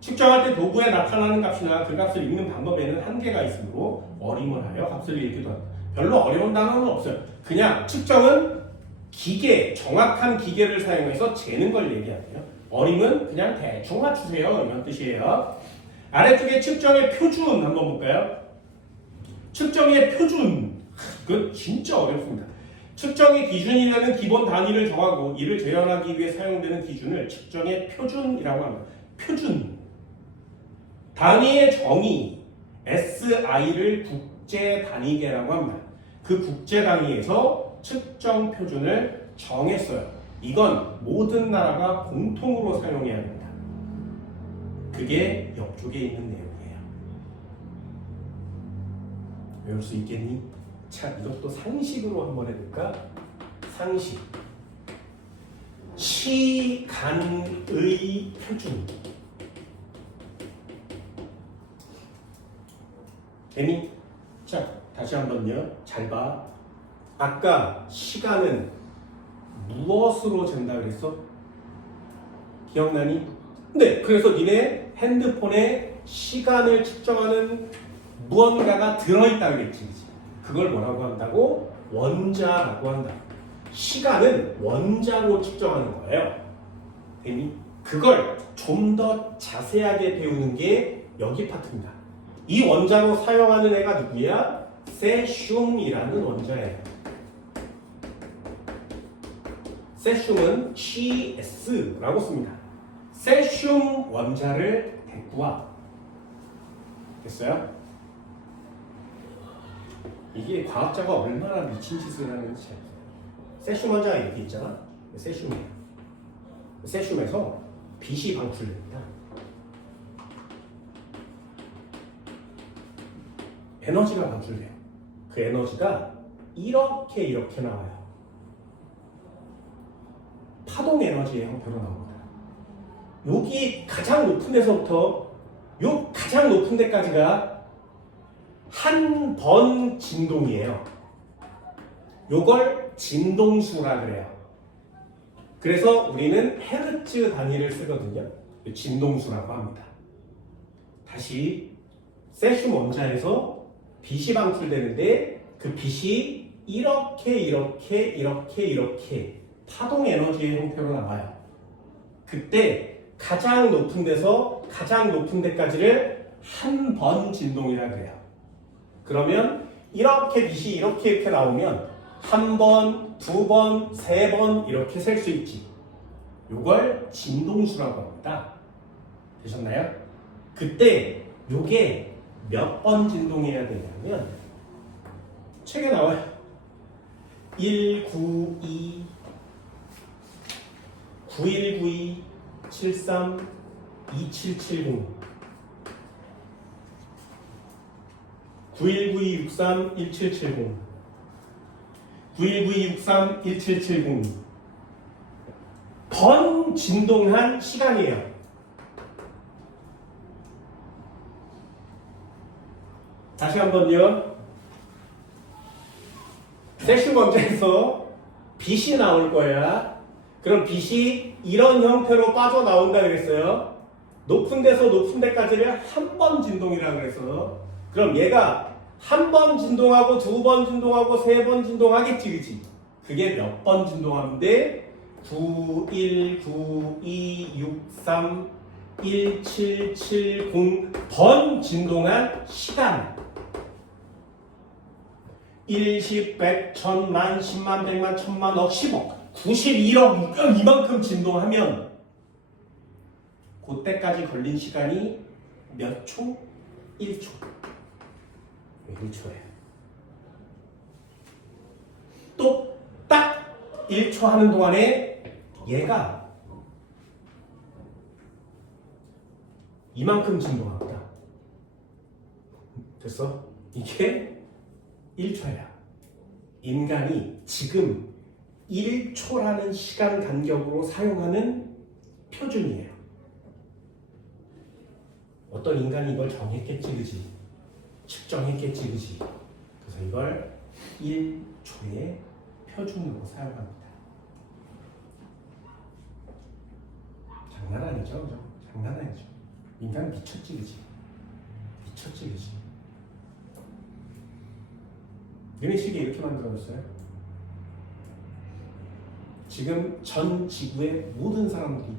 측정할 때 도구에 나타나는 값이나 그 값을 읽는 방법에는 한계가 있으므로 어림을 하여 값을 읽기도 한다. 별로 어려운 단어는 없어요. 그냥 측정은 기계, 정확한 기계를 사용해서 재는 걸 얘기하고요. 어림은 그냥 대충 맞추세요 이런 뜻이에요. 아래쪽에 측정의 표준 한번 볼까요? 측정의 표준, 그건 진짜 어렵습니다. 측정의 기준이라는 기본 단위를 정하고 이를 재현하기 위해 사용되는 기준을 측정의 표준이라고 합니다. 표준. 단위의 정의 SI를 국제 단위계라고 합니다. 그 국제 단위에서 측정 표준을 정했어요. 이건 모든 나라가 공통으로 사용해야 합니다. 그게 옆쪽에 있는 내용이에요. 외울 수 있겠니? 자, 이것도 상식으로 한번 해볼까? 상식. 시간의 표준. 애니? 자, 다시 한번요. 잘 봐. 아까 시간은 무엇으로 잰다 그랬어? 기억나니? 네, 그래서 니네 핸드폰에 시간을 측정하는 무언가가 들어있다 그랬지. 그걸 뭐라고 한다고? 원자라고 한다. 시간은 원자로 측정하는 거예요. 됐니? 그걸 좀 더 자세하게 배우는 게 여기 파트입니다. 이 원자로 사용하는 애가 누구야? 세슘이라는 원자예요. 세슘은 CS라고 씁니다. 세슘 원자를 데리고 와. 됐어요? 이게 과학자가 얼마나 미친 짓을 하는지 잘 보세요. 세슘 원자가 여기 있잖아. 세슘이에요. 세슘에서 빛이 방출됩니다. 에너지가 방출돼요. 그 에너지가 이렇게 나와요. 파동 에너지의 형태로 나옵니다. 여기 가장 높은 데서부터 요 가장 높은 데까지가 한 번 진동이에요. 요걸 진동수라 그래요. 그래서 우리는 헤르츠 단위를 쓰거든요. 진동수라고 합니다. 다시 세슘 원자에서 빛이 방출되는데 그 빛이 이렇게 파동 에너지의 형태로 나와요. 그때 가장 높은 데서 가장 높은 데까지를 한 번 진동이라 그래요. 그러면 이렇게 빛이 이렇게 나오면 한 번, 두 번, 세 번 이렇게 셀 수 있지. 요걸 진동수라고 합니다. 되셨나요? 그때 요게 몇 번 진동해야 되냐면 책에 나와요. 1, 9, 2, 9192, 73, 2770, 919263, 1770, 919263, 1770 번 진동한 시간이에요. 다시 한번요. 세션 문제에서 빛이 나올 거야. 그럼 빛이 이런 형태로 빠져나온다 그랬어요. 높은 데서 높은 데까지를 한 번 진동이라고 그래서 그럼 얘가 한 번 진동하고 두 번 진동하고 세 번 진동하겠지, 그치? 그게 몇 번 진동하는데 9, 1, 9, 2, 6, 3, 1, 7, 7, 0 번 진동한 시간 1, 10, 100, 1000만, 10만, 100만, 1000만, 억, 10억 91억 이만큼 진동하면 그때까지 걸린 시간이 몇 초? 1초 1초예요. 또 딱 1초 하는 동안에 얘가 이만큼 진동합니다. 됐어? 이게 1초야. 인간이 지금 1초라는 시간 간격으로 사용하는 표준이에요. 어떤 인간이 이걸 정했겠지, 그지? 측정했겠지, 그지? 그래서 이걸 1초의 표준으로 사용합니다. 장난 아니죠, 그죠? 장난 아니죠. 인간 미쳤지, 그지? 미쳤지, 그지? 너네 시계 이렇게 만들어졌어요? 지금 전 지구의 모든 사람들이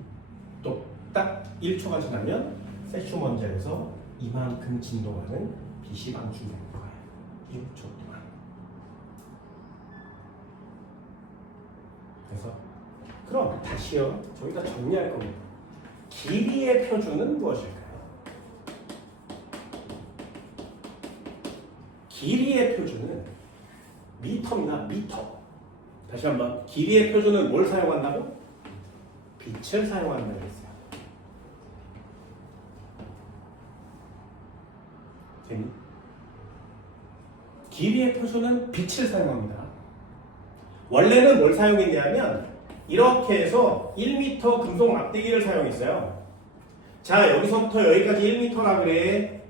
또 딱 1초가 지나면 세슈 원자에서 이만큼 진동하는 빛이 방출되는 거예요. 1초 동안. 그래서 그럼 다시요. 저희가 정리할 겁니다. 길이의 표준은 무엇일까요? 길이의 표준은 미터입니다. 미터. 다시 한번. 길이의 표준은 뭘 사용한다고? 빛을 사용한다고 했어요. 되니? 길이의 표준은 빛을 사용합니다. 원래는 뭘 사용했냐면 이렇게 해서 1m 금속 막대기를 사용했어요. 자, 여기서부터 여기까지 1m라 그래.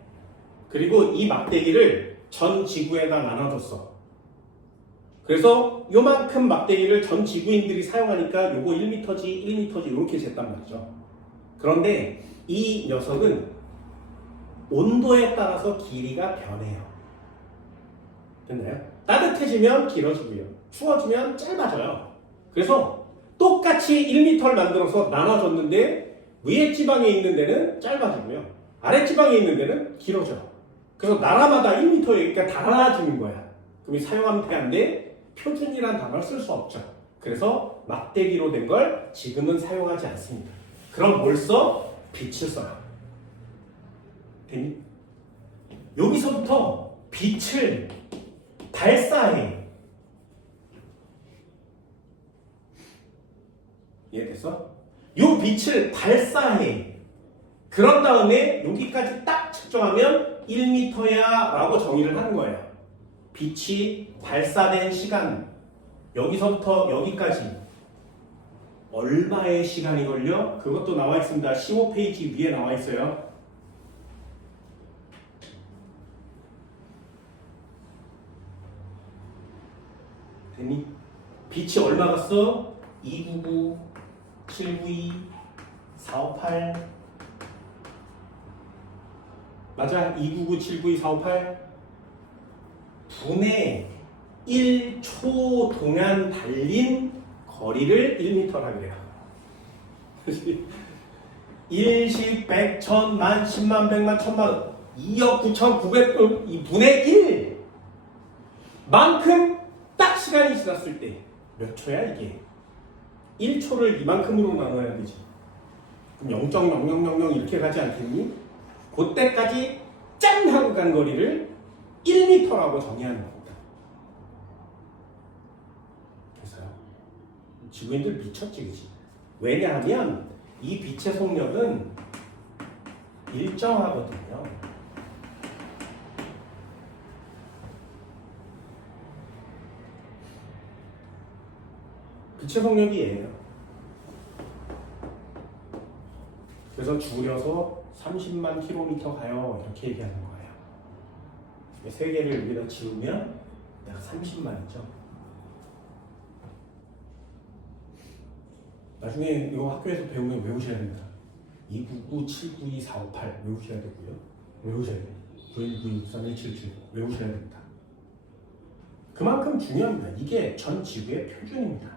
그리고 이 막대기를 전 지구에다 나눠줬어. 그래서 요만큼 막대기를 전 지구인들이 사용하니까 요거 1m지 1m지 이렇게 쟀단 말이죠. 그런데 이 녀석은 온도에 따라서 길이가 변해요. 됐나요? 따뜻해지면 길어지고요. 추워지면 짧아져요. 그래서 똑같이 1m를 만들어서 나눠줬는데 위에 지방에 있는 데는 짧아지고요. 아래 지방에 있는 데는 길어져요. 그래서 나라마다 1m니까 달라지는 거야. 그럼 사용하면 되는데 표준이란 단어를 쓸 수 없죠. 그래서 막대기로 된 걸 지금은 사용하지 않습니다. 그럼 뭘 써? 빛을 써요. 되니? 여기서부터 빛을 발사해. 이해됐어? 요 빛을 발사해. 그런 다음에 여기까지 딱 측정하면 1m야 라고 정의를 하는 거예요. 빛이 발사된 시간 여기서부터 여기까지 얼마의 시간이 걸려? 그것도 나와 있습니다. 15페이지 위에 나와 있어요. 됐니? 빛이 얼마 갔어? 299, 792, 458 맞아? 299, 792, 458 분의 1초 동안 달린 거리를 1m라 그래요. 일십, 백, 천, 만, 십만, 백만, 천만, 2억 9,900분 이 분의 1 만큼 딱 시간이 지났을 때 몇 초야 이게? 1초를 이만큼으로 나눠야 되지. 그럼 0.0000 이렇게 가지 않겠니? 그때까지 짠 하고 간 거리를 1m라고 정의하는 겁니다. 그래서요. 지구인들 미쳤지, 그치? 왜냐하면 이 빛의 속력은 일정하거든요. 빛의 속력이 얘예요. 그래서 줄여서 30만 킬로미터 가요. 이렇게 얘기하는 거예요. 세 개를 여기다 지우면 약 30만이죠. 나중에 이거 학교에서 배우면 외우셔야 됩니다. 299, 792, 458 외우셔야 되고요. 외우셔야 돼요. 9192, 3177 외우셔야 됩니다. 그만큼 중요합니다. 이게 전 지구의 표준입니다.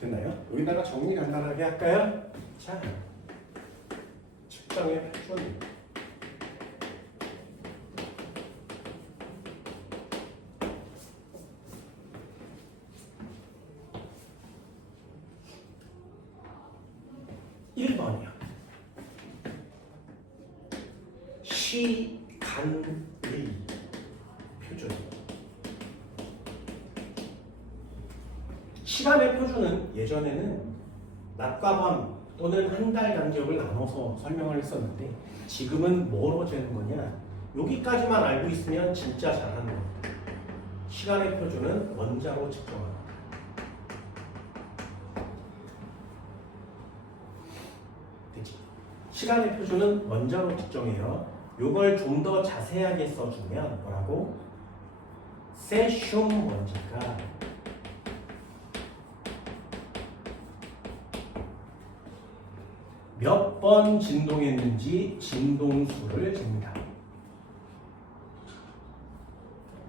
됐나요? 여기다가 정리 간단하게 할까요? 자, 측정의 표준. (1번이요) 시간의 표준. 시간의 표준은 예전에는 낮과 밤 또는 한 달 간격을 나눠서 설명을 했었는데 지금은 뭐로 재는 거냐? 여기까지만 알고 있으면 진짜 잘하는 겁니다. 시간의 표준은 원자로 측정합니다. 되지? 시간의 표준은 원자로 측정해요. 요걸 좀 더 자세하게 써주면 뭐라고? 세슘 원자가 몇 번 진동했는지 진동수를 잽니다.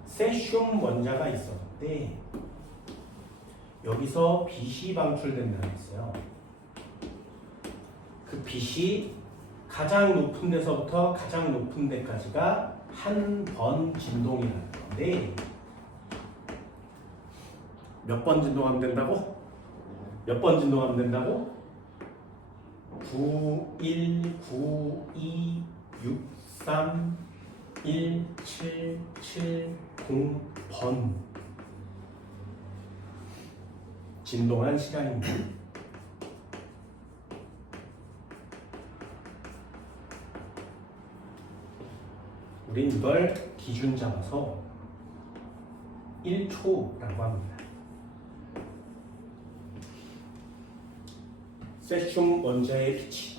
세슘 원자가 있었는데 여기서 빛이 방출된다고 했어요. 그 빛이 가장 높은 데서부터 가장 높은 데까지가 한 번 진동이라는 건데 몇 번 진동하면 된다고? 몇 번 진동하면 된다고? 9, 1, 9, 2, 6, 3, 1, 7, 7, 0번 진동한 시간입니다. 우린 이걸 기준 잡아서 1초라고 합니다. 세슘 원자의 빛이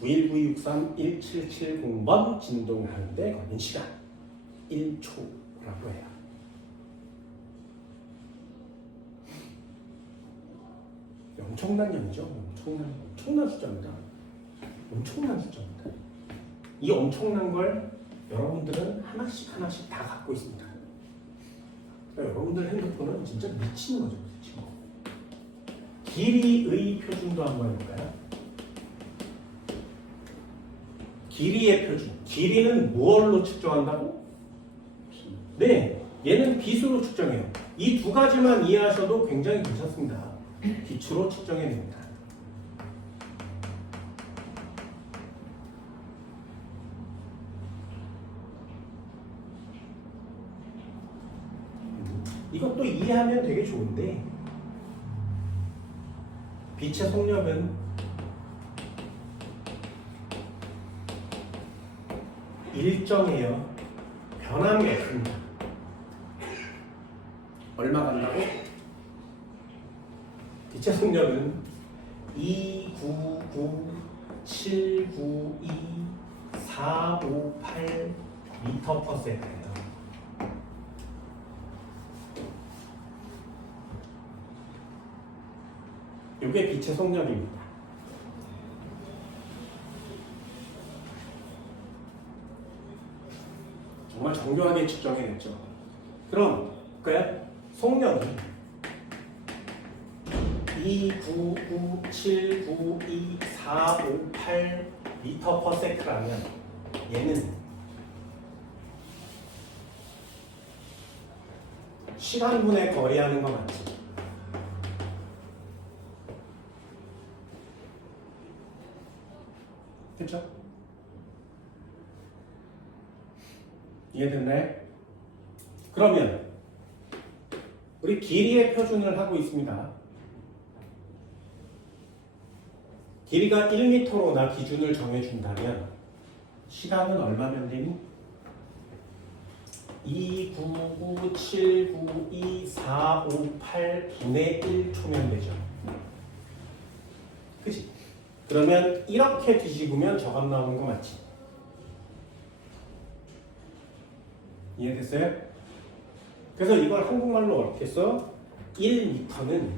9192631770번 진동하는데 걸린 시간 1초라고 해요. 엄청난 양이죠. 엄청난 숫자입니다. 엄청난 숫자입니다. 이 엄청난 걸 여러분들은 하나씩 다 갖고 있습니다. 그러니까 여러분들 핸드폰은 진짜 미친 거죠. 미친 거. 길이의 표준도 한번 해볼까요? 길이의 표준. 길이는 무엇로 측정한다고? 네, 얘는 빛으로 측정해요. 이 두 가지만 이해하셔도 굉장히 괜찮습니다. 빛으로 측정해냅니다. 이것도 이해하면 되게 좋은데 빛의 속력은 일정해요. 변함이 없습니다. 얼마 간다고? 빛의 속력은 299792458 미터 퍼 세컨드예요. 이게 빛의 속력입니다. 정말 정교하게 측정해냈죠. 그럼 볼까요? 속력이 299792458 미터 퍼 세크라면 얘는 시간분에 거래하는 거 맞지? 그쵸? 이해됐나요? 그러면 우리 길이의 표준을 하고 있습니다. 길이가 1m로 나 기준을 정해준다면 시간은 얼마면 되니? 299792458분의 1초면 되죠. 그치? 그러면 이렇게 뒤집으면 저값 나오는 거 맞지? 이해됐어요? 그래서 이걸 한국말로 어떻게 써? 1m는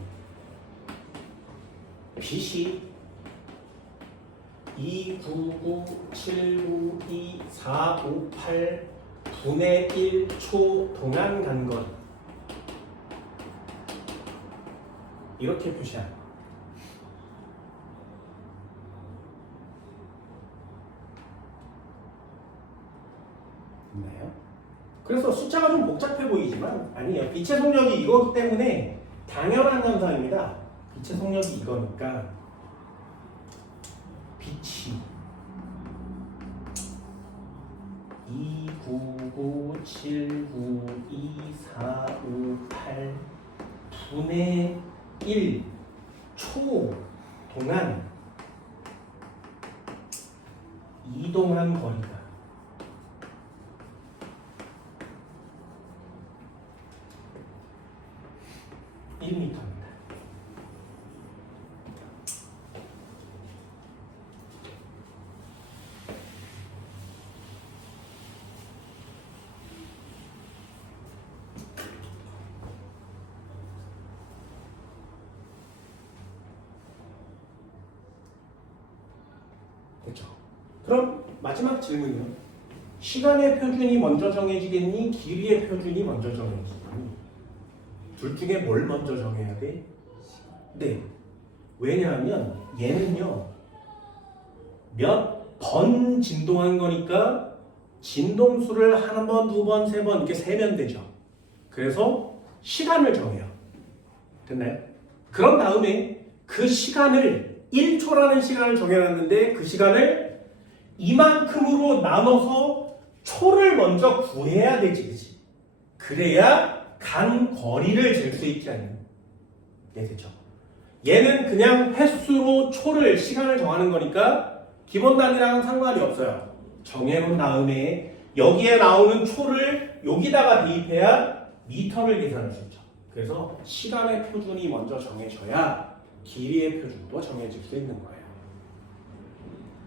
빛이 299792458 분의 1초 동안 간 것. 이렇게 표시합니다. 있나요? 그래서 숫자가 좀 복잡해 보이지만 아니에요. 빛의 속력이 이거기 때문에 당연한 현상입니다. 빛의 속력이 이거니까 빛이 299792458 분의 1초 동안 이동한 거리가 1m입니다. 됐죠? 그럼 마지막 질문은 시간의 표준이 먼저 정해지겠니? 길이의 표준이 먼저 정해지겠니? 둘 중에 뭘 먼저 정해야 돼? 네. 왜냐하면 얘는요 몇 번 진동한 거니까 진동수를 한 번, 두 번, 세 번 이렇게 세면 되죠. 그래서 시간을 정해요. 됐나요? 그런 다음에 그 시간을 1초라는 시간을 정해놨는데 그 시간을 이만큼으로 나눠서 초를 먼저 구해야 되지, 그치? 그래야 간 거리를 잴 수 있지 않니? 네, 됐죠? 얘는 그냥 횟수로 초를 시간을 정하는 거니까 기본 단위랑은 상관이 없어요. 정해놓은 다음에 여기에 나오는 초를 여기다가 대입해야 미터를 계산할 수 있죠. 그래서 시간의 표준이 먼저 정해져야 길이의 표준도 정해질 수 있는 거예요.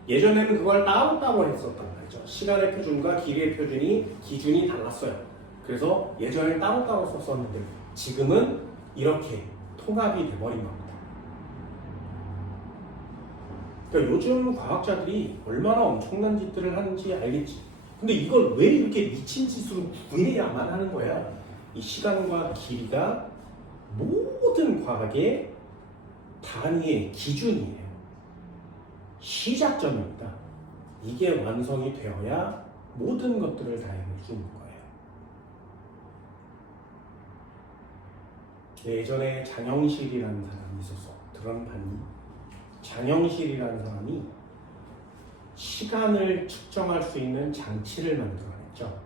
예전에는 그걸 따로따로 했었단 말이죠. 시간의 표준과 길이의 표준이 기준이 달랐어요. 그래서 예전에 따로따로 썼었는데 지금은 이렇게 통합이 돼버린 겁니다. 그러니까 요즘 과학자들이 얼마나 엄청난 짓들을 하는지 알겠지. 근데 이걸 왜 이렇게 미친 짓으로 구해야만 하는 거야? 이 시간과 길이가 모든 과학의 단위의 기준이에요. 시작점입니다. 이게 완성이 되어야 모든 것들을 다 해낼 수 있는 거예요. 예전에 장영실이라는 사람이 있었어. 들어봤니? 장영실이라는 사람이 시간을 측정할 수 있는 장치를 만들어냈죠.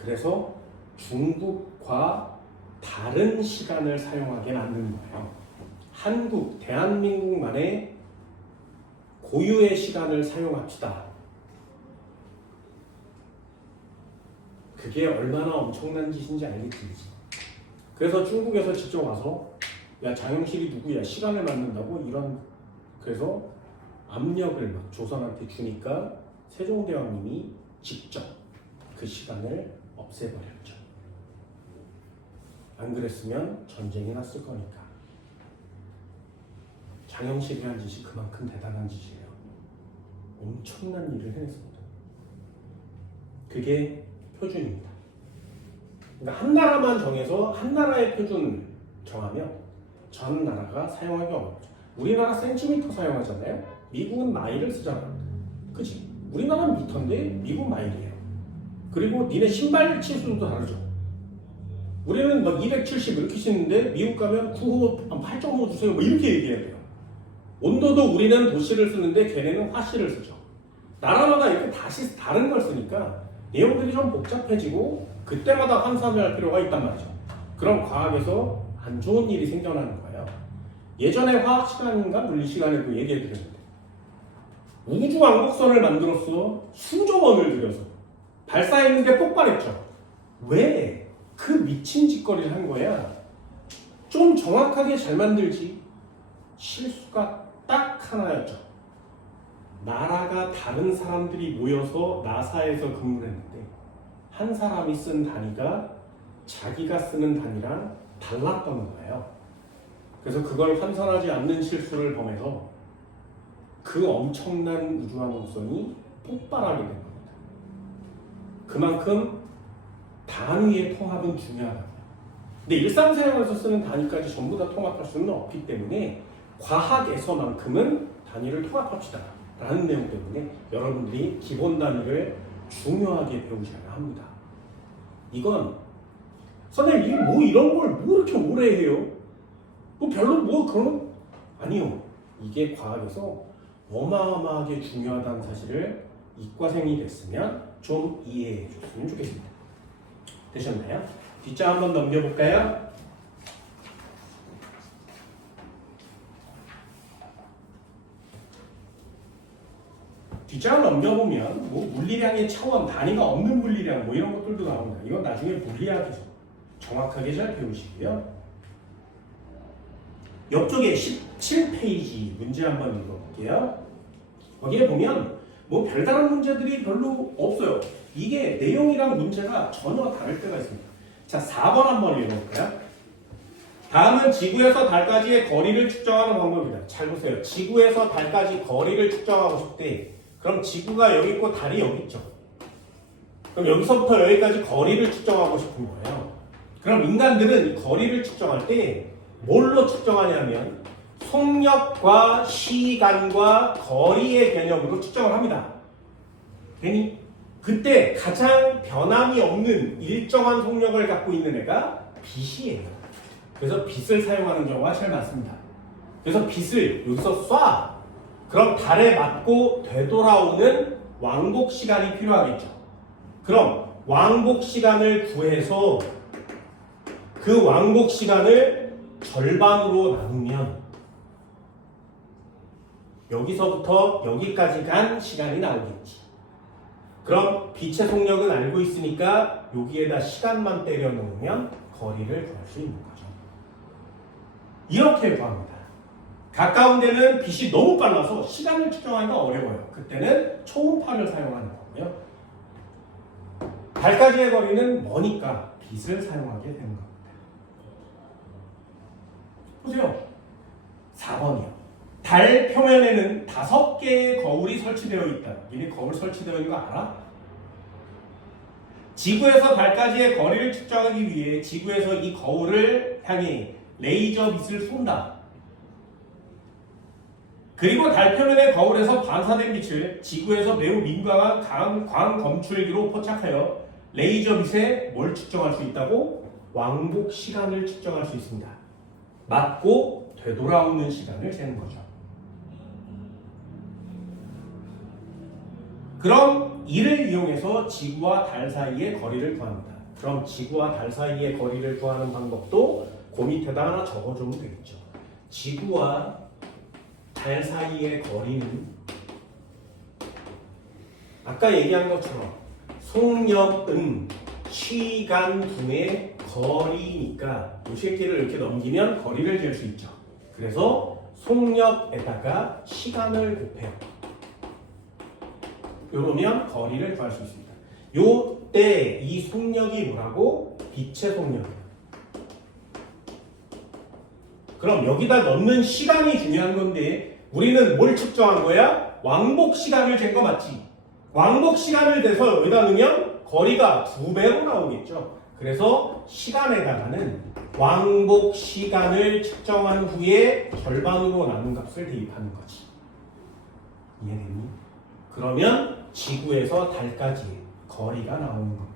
그래서 중국과 다른 시간을 사용하게 만든 거예요. 한국, 대한민국만의 고유의 시간을 사용합시다. 그게 얼마나 엄청난 짓인지 알겠지. 그래서 중국에서 직접 와서 야 장영실이 누구야 시간을 만든다고 이런 그래서 압력을 막 조선한테 주니까 세종대왕님이 직접 그 시간을 없애버렸죠. 안 그랬으면 전쟁이 났을 거니까. 장영실이 한 짓이 그만큼 대단한 짓이에요. 엄청난 일을 해냈습니다. 그게 표준입니다. 그러니까 한 나라만 정해서 한 나라의 표준 정하면 전 나라가 사용하기 어렵죠. 우리나라 센티미터 사용하잖아요. 미국은 마일을 쓰잖아. 그치? 우리나라는 미터인데 미국 마일이에요. 그리고 니네 신발 치수도 다르죠. 우리는 막 270 이렇게 치는데 미국 가면 9호, 8.5 주세요. 뭐 이렇게 얘기해야 돼요. 온도도 우리는 도시를 쓰는데 걔네는 화씨를 쓰죠. 나라마다 이렇게 다시 다른 걸 쓰니까 내용들이 좀 복잡해지고 그때마다 환산할 필요가 있단 말이죠. 그럼 과학에서 안 좋은 일이 생겨나는 거예요. 예전에 화학 시간인가 물리 시간에도 얘기해 드렸는데 우주 왕복선을 만들었어. 수조 원을 들여서 발사했는데 폭발했죠. 왜 그 미친 짓거리를 한 거야? 좀 정확하게 잘 만들지. 실수가 딱 하나였죠. 나라가 다른 사람들이 모여서 나사에서 근무를 했는데 한 사람이 쓴 단위가 자기가 쓰는 단위랑 달랐던 거예요. 그래서 그걸 환산하지 않는 실수를 범해서 그 엄청난 우주항공선이 폭발하게 된 겁니다. 그만큼 단위의 통합은 중요하다. 근데 일상생활에서 쓰는 단위까지 전부 다 통합할 수는 없기 때문에 과학에서만큼은 단위를 통합합시다 라는 내용 때문에 여러분들이 기본 단위를 중요하게 배우셔야 합니다. 이건 선생님 이게 뭐 이런 걸 뭐 이렇게 오래 해요? 뭐 별로 뭐 그런 아니요. 이게 과학에서 어마어마하게 중요하다는 사실을 이과생이 됐으면 좀 이해해 줬으면 좋겠습니다. 되셨나요? 뒷장 한번 넘겨볼까요? 뒷장을 넘겨보면 뭐 물리량의 차원, 단위가 없는 물리량 뭐 이런 것들도 나옵니다. 이건 나중에 물리학에서 정확하게 잘 배우시고요. 옆쪽에 17페이지 문제 한번 읽어볼게요. 거기에 보면 뭐 별다른 문제들이 별로 없어요. 이게 내용이랑 문제가 전혀 다를 때가 있습니다. 자, 4번 한번 읽어볼까요? 다음은 지구에서 달까지의 거리를 측정하는 방법입니다. 잘 보세요. 지구에서 달까지 거리를 측정하고 싶대. 그럼 지구가 여기 있고 달이 여기 있죠. 그럼 여기서부터 여기까지 거리를 측정하고 싶은 거예요. 그럼 인간들은 거리를 측정할 때 뭘로 측정하냐면 속력과 시간과 거리의 개념으로 측정을 합니다. 괜히 그때 가장 변함이 없는 일정한 속력을 갖고 있는 애가 빛이에요. 그래서 빛을 사용하는 경우가 제일 많습니다. 그래서 빛을 여기서 쏴. 그럼 달에 맞고 되돌아오는 왕복 시간이 필요하겠죠. 그럼 왕복 시간을 구해서 그 왕복 시간을 절반으로 나누면 여기서부터 여기까지 간 시간이 나오겠지. 그럼 빛의 속력은 알고 있으니까 여기에다 시간만 때려 넣으면 거리를 구할 수 있는 거죠. 이렇게 구합니다. 가까운 데는 빛이 너무 빨라서 시간을 측정하기가 어려워요. 그때는 초음파를 사용하는 거고요. 달까지의 거리는 머니까 빛을 사용하게 되는 겁니다. 보세요. 4번이요. 달 표면에는 5개의 거울이 설치되어 있다. 니네 거울 설치되어 있는 거 알아? 지구에서 달까지의 거리를 측정하기 위해 지구에서 이 거울을 향해 레이저 빛을 쏜다. 그리고 달 표면의 거울에서 반사된 빛을 지구에서 매우 민감한 광 검출기로 포착하여 레이저 빛에 뭘 측정할 수 있다고? 왕복 시간을 측정할 수 있습니다. 맞고 되돌아오는 시간을 재는 거죠. 그럼 이를 이용해서 지구와 달 사이의 거리를 구합니다. 그럼 지구와 달 사이의 거리를 구하는 방법도 그 밑에다 하나 적어주면 되겠죠. 지구와 달 사이의 거리는 아까 얘기한 것처럼 속력은 시간 분의 거리니까 이 새끼를 이렇게 넘기면 거리를 잴 수 있죠. 그래서 속력에다가 시간을 곱해요. 이러면 거리를 구할 수 있습니다. 요때 이 속력이 뭐라고? 빛의 속력이에요. 그럼 여기다 넣는 시간이 중요한 건데 우리는 뭘 측정한 거야? 왕복 시간을 잰 거 맞지? 왕복 시간을 재서 여기다 넣으면 거리가 2배로 나오겠죠. 그래서 시간에다가는 왕복 시간을 측정한 후에 절반으로 나눈 값을 대입하는 거지. 이해됐니? 그러면 지구에서 달까지 거리가 나오는 겁니다.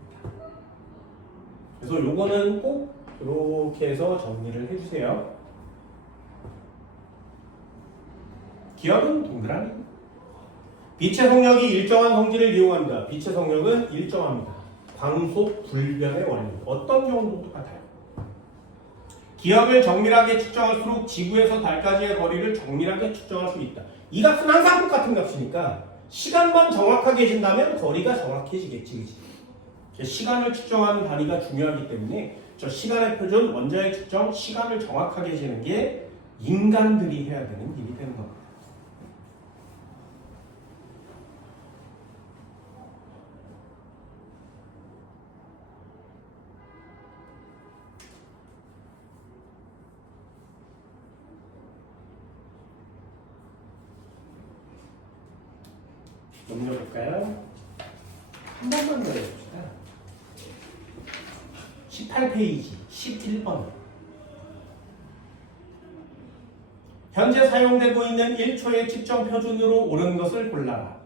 그래서 요거는 꼭 이렇게 해서 정리를 해주세요. 기억은 동그라미. 빛의 속력이 일정한 성질을 이용합니다. 빛의 속력은 일정합니다. 광속 불변의 원리. 어떤 경우도 똑같아요. 기억을 정밀하게 측정할수록 지구에서 달까지의 거리를 정밀하게 측정할 수 있다. 이 값은 항상 똑같은 값이니까 시간만 정확하게진다면 거리가 정확해지겠지. 그치? 시간을 측정하는 단위가 중요하기 때문에 저 시간의 표준, 원자의 측정, 시간을 정확하게 재는 게 인간들이 해야 되는 일이 되는 겁니다. 넘겨볼까요? 한 번만 더 해봅시다. 18페이지 11번. 현재 사용되고 있는 1초의 측정 표준으로 옳은 것을 골라라.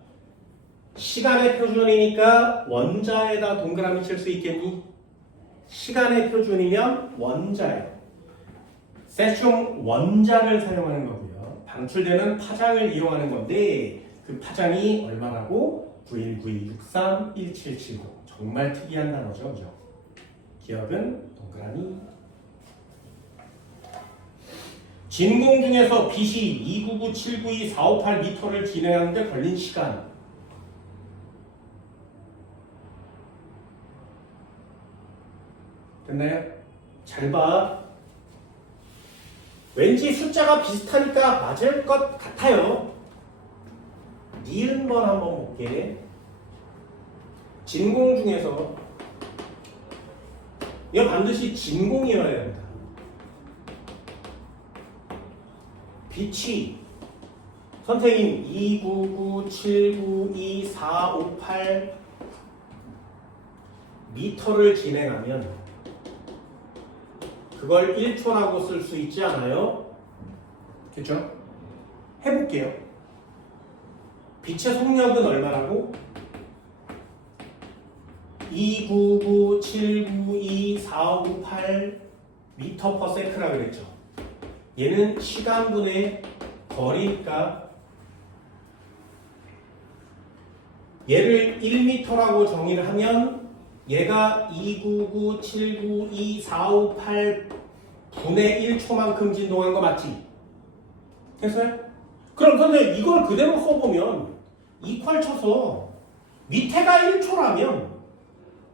시간의 표준이니까 원자에다 동그라미 칠 수 있겠니? 시간의 표준이면 원자예요. 세슘 원자를 사용하는 거고요. 방출되는 파장을 이용하는 건데 그 파장이 얼마라고? 9192631779. 정말 특이한 단어죠, 그죠? 기억은 동그라미. 진공 중에서 빛이 299792458m를 진행하는데 걸린 시간. 됐나요? 잘 봐. 왠지 숫자가 비슷하니까 맞을 것 같아요. 니은번 한번 볼게. 진공 중에서 이거 반드시 진공이어야 합니다. 빛이 선생님 299792458 미터를 진행하면 그걸 1초라고 쓸 수 있지 않아요? 그렇죠? 해볼게요. 빛의 속력은 얼마라고? 299792458 미터 퍼 세크라 그랬죠. 얘는 시간분의 거리니까 얘를 1m라고 정의를 하면 얘가 299792458 분의 1초만큼 진동한 거 맞지? 됐어요? 그럼 선생님 이걸 그대로 써보면 이퀄 쳐서 밑에가 1초라면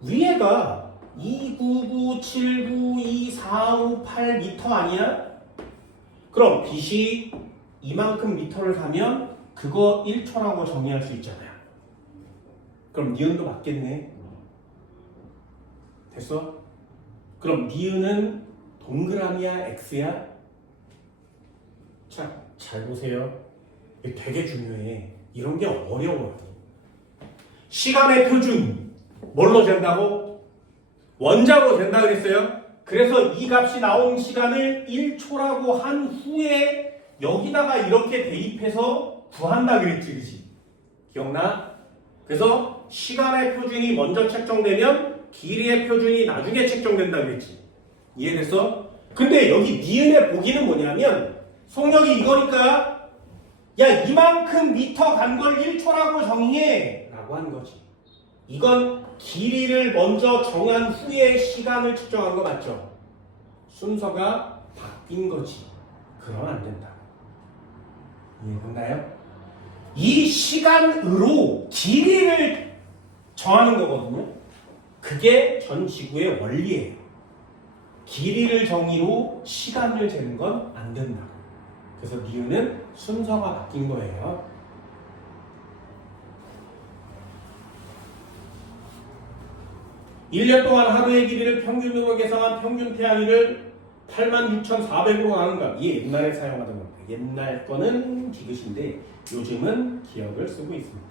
위에가 299792458 미터 아니야? 그럼 빛이 이만큼 미터를 가면 그거 1초라고 정의할 수 있잖아요. 그럼 니은도 맞겠네. 됐어? 그럼 니은은 동그라미야 X야? 자, 잘 보세요. 이게 되게 중요해. 이런 게 어려워요. 시간의 표준 뭘로 잰다고? 원자로 잰다 그랬어요? 그래서 이 값이 나온 시간을 1초라고 한 후에 여기다가 이렇게 대입해서 구한다 그랬지, 그치? 기억나? 그래서 시간의 표준이 먼저 책정되면 길이의 표준이 나중에 책정된다 그랬지. 이해됐어? 근데 여기 니은의 보기는 뭐냐면 속력이 이거니까 야 이만큼 미터 간 걸 1초라고 정의해 라고 하는 거지. 이건 길이를 먼저 정한 후에 시간을 측정한 거 맞죠? 순서가 바뀐 거지. 그러면 안 된다. 이해됐나요? 이 시간으로 길이를 정하는 거거든요. 그게 전 지구의 원리예요. 길이를 정의로 시간을 재는 건 안 된다. 그래서 니은은 순서가 바뀐 거예요. (1년) 동안 하루의 길이를 평균으로 계산한 평균 태양일을 86,400으로 나눈다. 이게 옛날에 사용하던 겁니다. 옛날 거는 디귿인데 요즘은 기억을 쓰고 있습니다.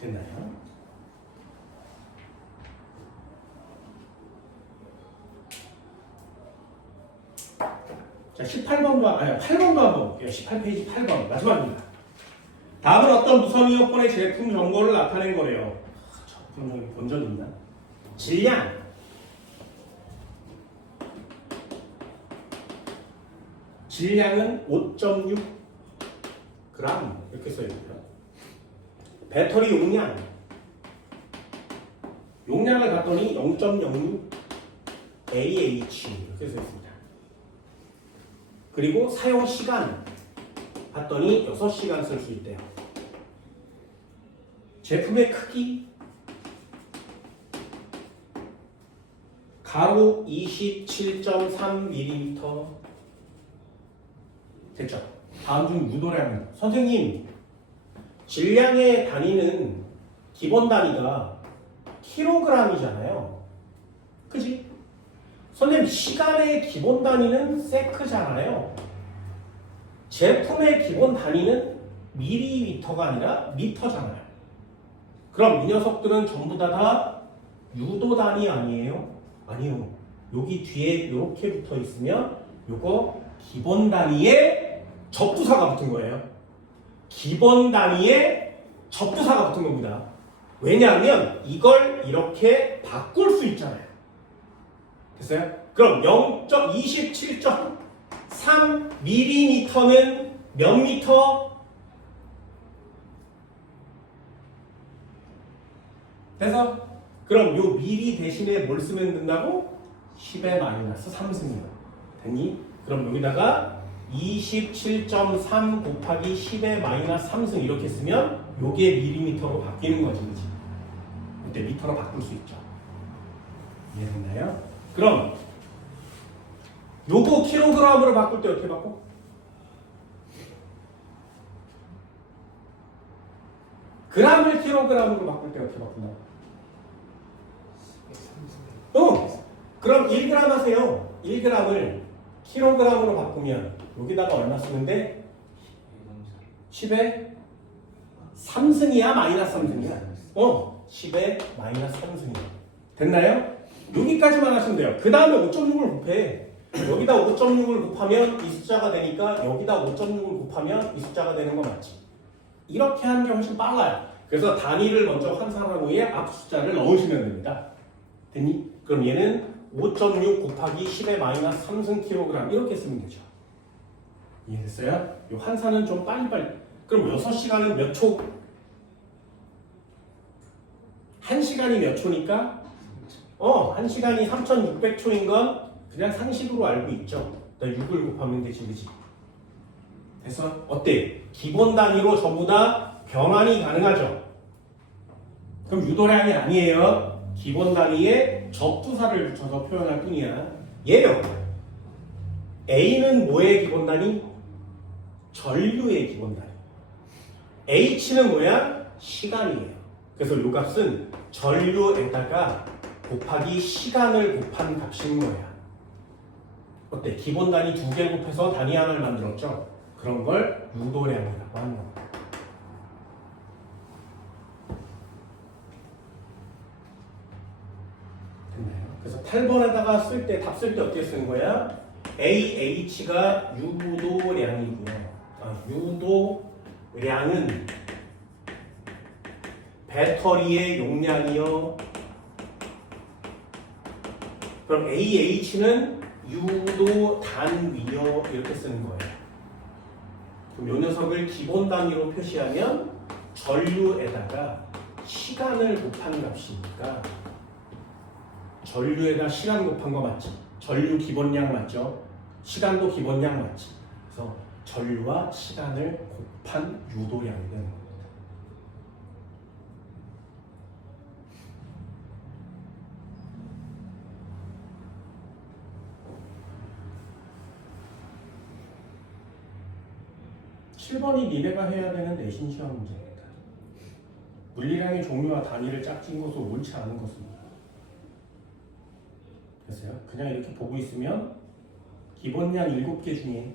됐나요? 자, 18번도, 아니, 8번도 한번 볼게요. 18페이지 8번. 마지막입니다. 다음은 어떤 무선 이어폰의 제품 정보를 나타낸 거래요. 분명히 본전입니다. 질량. 질량은 5.6g 이렇게 써있고요. 배터리 용량. 용량을 봤더니 0.06 AH 이렇게 써있습니다. 그리고 사용 시간 봤더니 6시간 쓸 수 있대요. 제품의 크기 가로 27.3mm 됐죠? 다음 중 유도량. 선생님, 질량의 단위는 기본 단위가 킬로그램이잖아요. 그지? 선생님, 시간의 기본 단위는 세크잖아요. 제품의 기본 단위는 밀리미터가 아니라 미터잖아요. 그럼 이 녀석들은 전부 다 유도 단위 아니에요? 아니요. 여기 뒤에 이렇게 붙어 있으면 요거 기본 단위에 접두사가 붙은 거예요. 기본 단위에 접두사가 붙은 겁니다. 왜냐하면 이걸 이렇게 바꿀 수 있잖아요. 됐어요? 그럼 0.27.3mm는 몇 미터? 그래서 그럼 요 미리 대신에 뭘 쓰면 된다고? 10의 마이너스 3승이요. 됐니? 그럼 여기다가 27.3 곱하기 10의 마이너스 3승 이렇게 쓰면 요게 밀리미터로 바뀌는 거지, 그치? 그때 미터로 바꿀 수 있죠. 이해됐나요? 그럼 요거 킬로그램으로 바꿀 때 어떻게 바꿔? 그램을 킬로그램으로 바꿀 때 어떻게 바꾼다고? 그럼 1g 하세요. 1g을 킬로그램으로 바꾸면 여기다가 얼마 쓰면 돼? 10의 3승이야? 마이너스 3승이야? 10의 마이너스 3승이야. 됐나요? 여기까지만 하시면 돼요. 그 다음에 5.6을 곱해. 여기다 5.6을 곱하면 이 숫자가 되니까 여기다 5.6을 곱하면 이 숫자가 되는 거 맞지? 이렇게 하는 게 훨씬 빨라요. 그래서 단위를 먼저 환산한 후에 앞 숫자를 넣으시면 됩니다. 됐니? 그럼 얘는 5.6 곱하기 10의 마이너스 3승 킬로그램 이렇게 쓰면 되죠. 이해됐어요? 이 환산은 좀 빨리빨리. 그럼 6시간은 몇 초? 1시간이 몇 초니까? 1시간이 3600초인 건 그냥 상식으로 알고 있죠. 6을 곱하면 되지, 그치? 됐어? 어때? 기본 단위로 전부 다 변환이 가능하죠? 그럼 유도량이 아니에요. 기본 단위에 접두사를 붙여서 표현할 뿐이야. 예명. A는 뭐의 기본 단위? 전류의 기본 단위. H는 뭐야? 시간이에요. 그래서 이 값은 전류에다가 곱하기 시간을 곱한 값인 거야. 어때? 기본 단위 2개 곱해서 단위 하나를 만들었죠? 그런 걸 유도량이라고 하는 겁니다. 됐나요? 그래서 8번에다가 쓸 때, 답 쓸 때 어떻게 쓰는 거야? AH가 유도량이고요. 유도량은 배터리의 용량이요. 그럼 AH는 유도 단위요. 이렇게 쓰는 거예요. 그럼 이 녀석을 기본 단위로 표시하면 전류에다가 시간을 곱한 값이니까 전류에다 시간 곱한 거 맞지? 전류 기본량 맞죠? 시간도 기본량 맞지? 그래서 전류와 시간을 곱한 유도량이 되는 겁니다. (7번이) 니네가 해야 되는 내신 시험 문제입니다. 물리량의 종류와 단위를 짝진 것으로 옳지 않은 것입니다. 됐어요? 그냥 이렇게 보고 있으면 기본량 7개 중에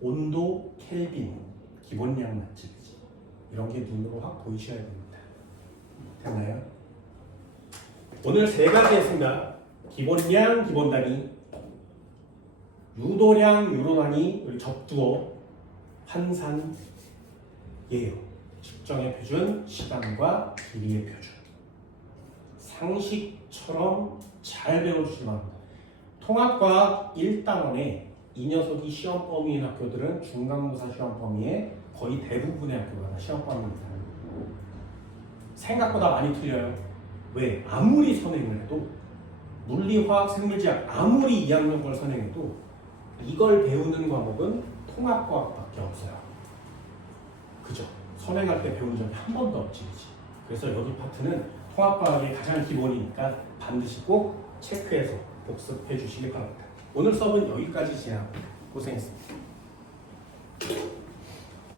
온도, 켈빈, 기본량 맞지? 이런 게 눈으로 확 보이셔야 됩니다. 됐나요? 오늘 세 가지 했습니다. 기본량, 기본 단위, 유도량, 유도 단위, 그리고 접두어, 환산이에요. 측정의 표준, 시간과 길이의 표준. 상식처럼 잘 배워주시기 바랍니다. 통합과학 1단원에 이 녀석이 시험 범위인 학교들은 중간고사 시험 범위에 거의 대부분의 학교가 다 시험 범위입니다. 생각보다 많이 틀려요. 왜? 아무리 선행을 해도 물리, 화학, 생물지학 아무리 2학년 걸 선행해도 이걸 배우는 과목은 통합과학밖에 없어요. 그죠? 선행할 때 배운 점이 한 번도 없지. 그치? 그래서 여기 파트는 통합과학의 가장 기본이니까 반드시 꼭 체크해서 복습해 주시기 바랍니다. 오늘 수업은 여기까지 진행합니다. 고생했습니다.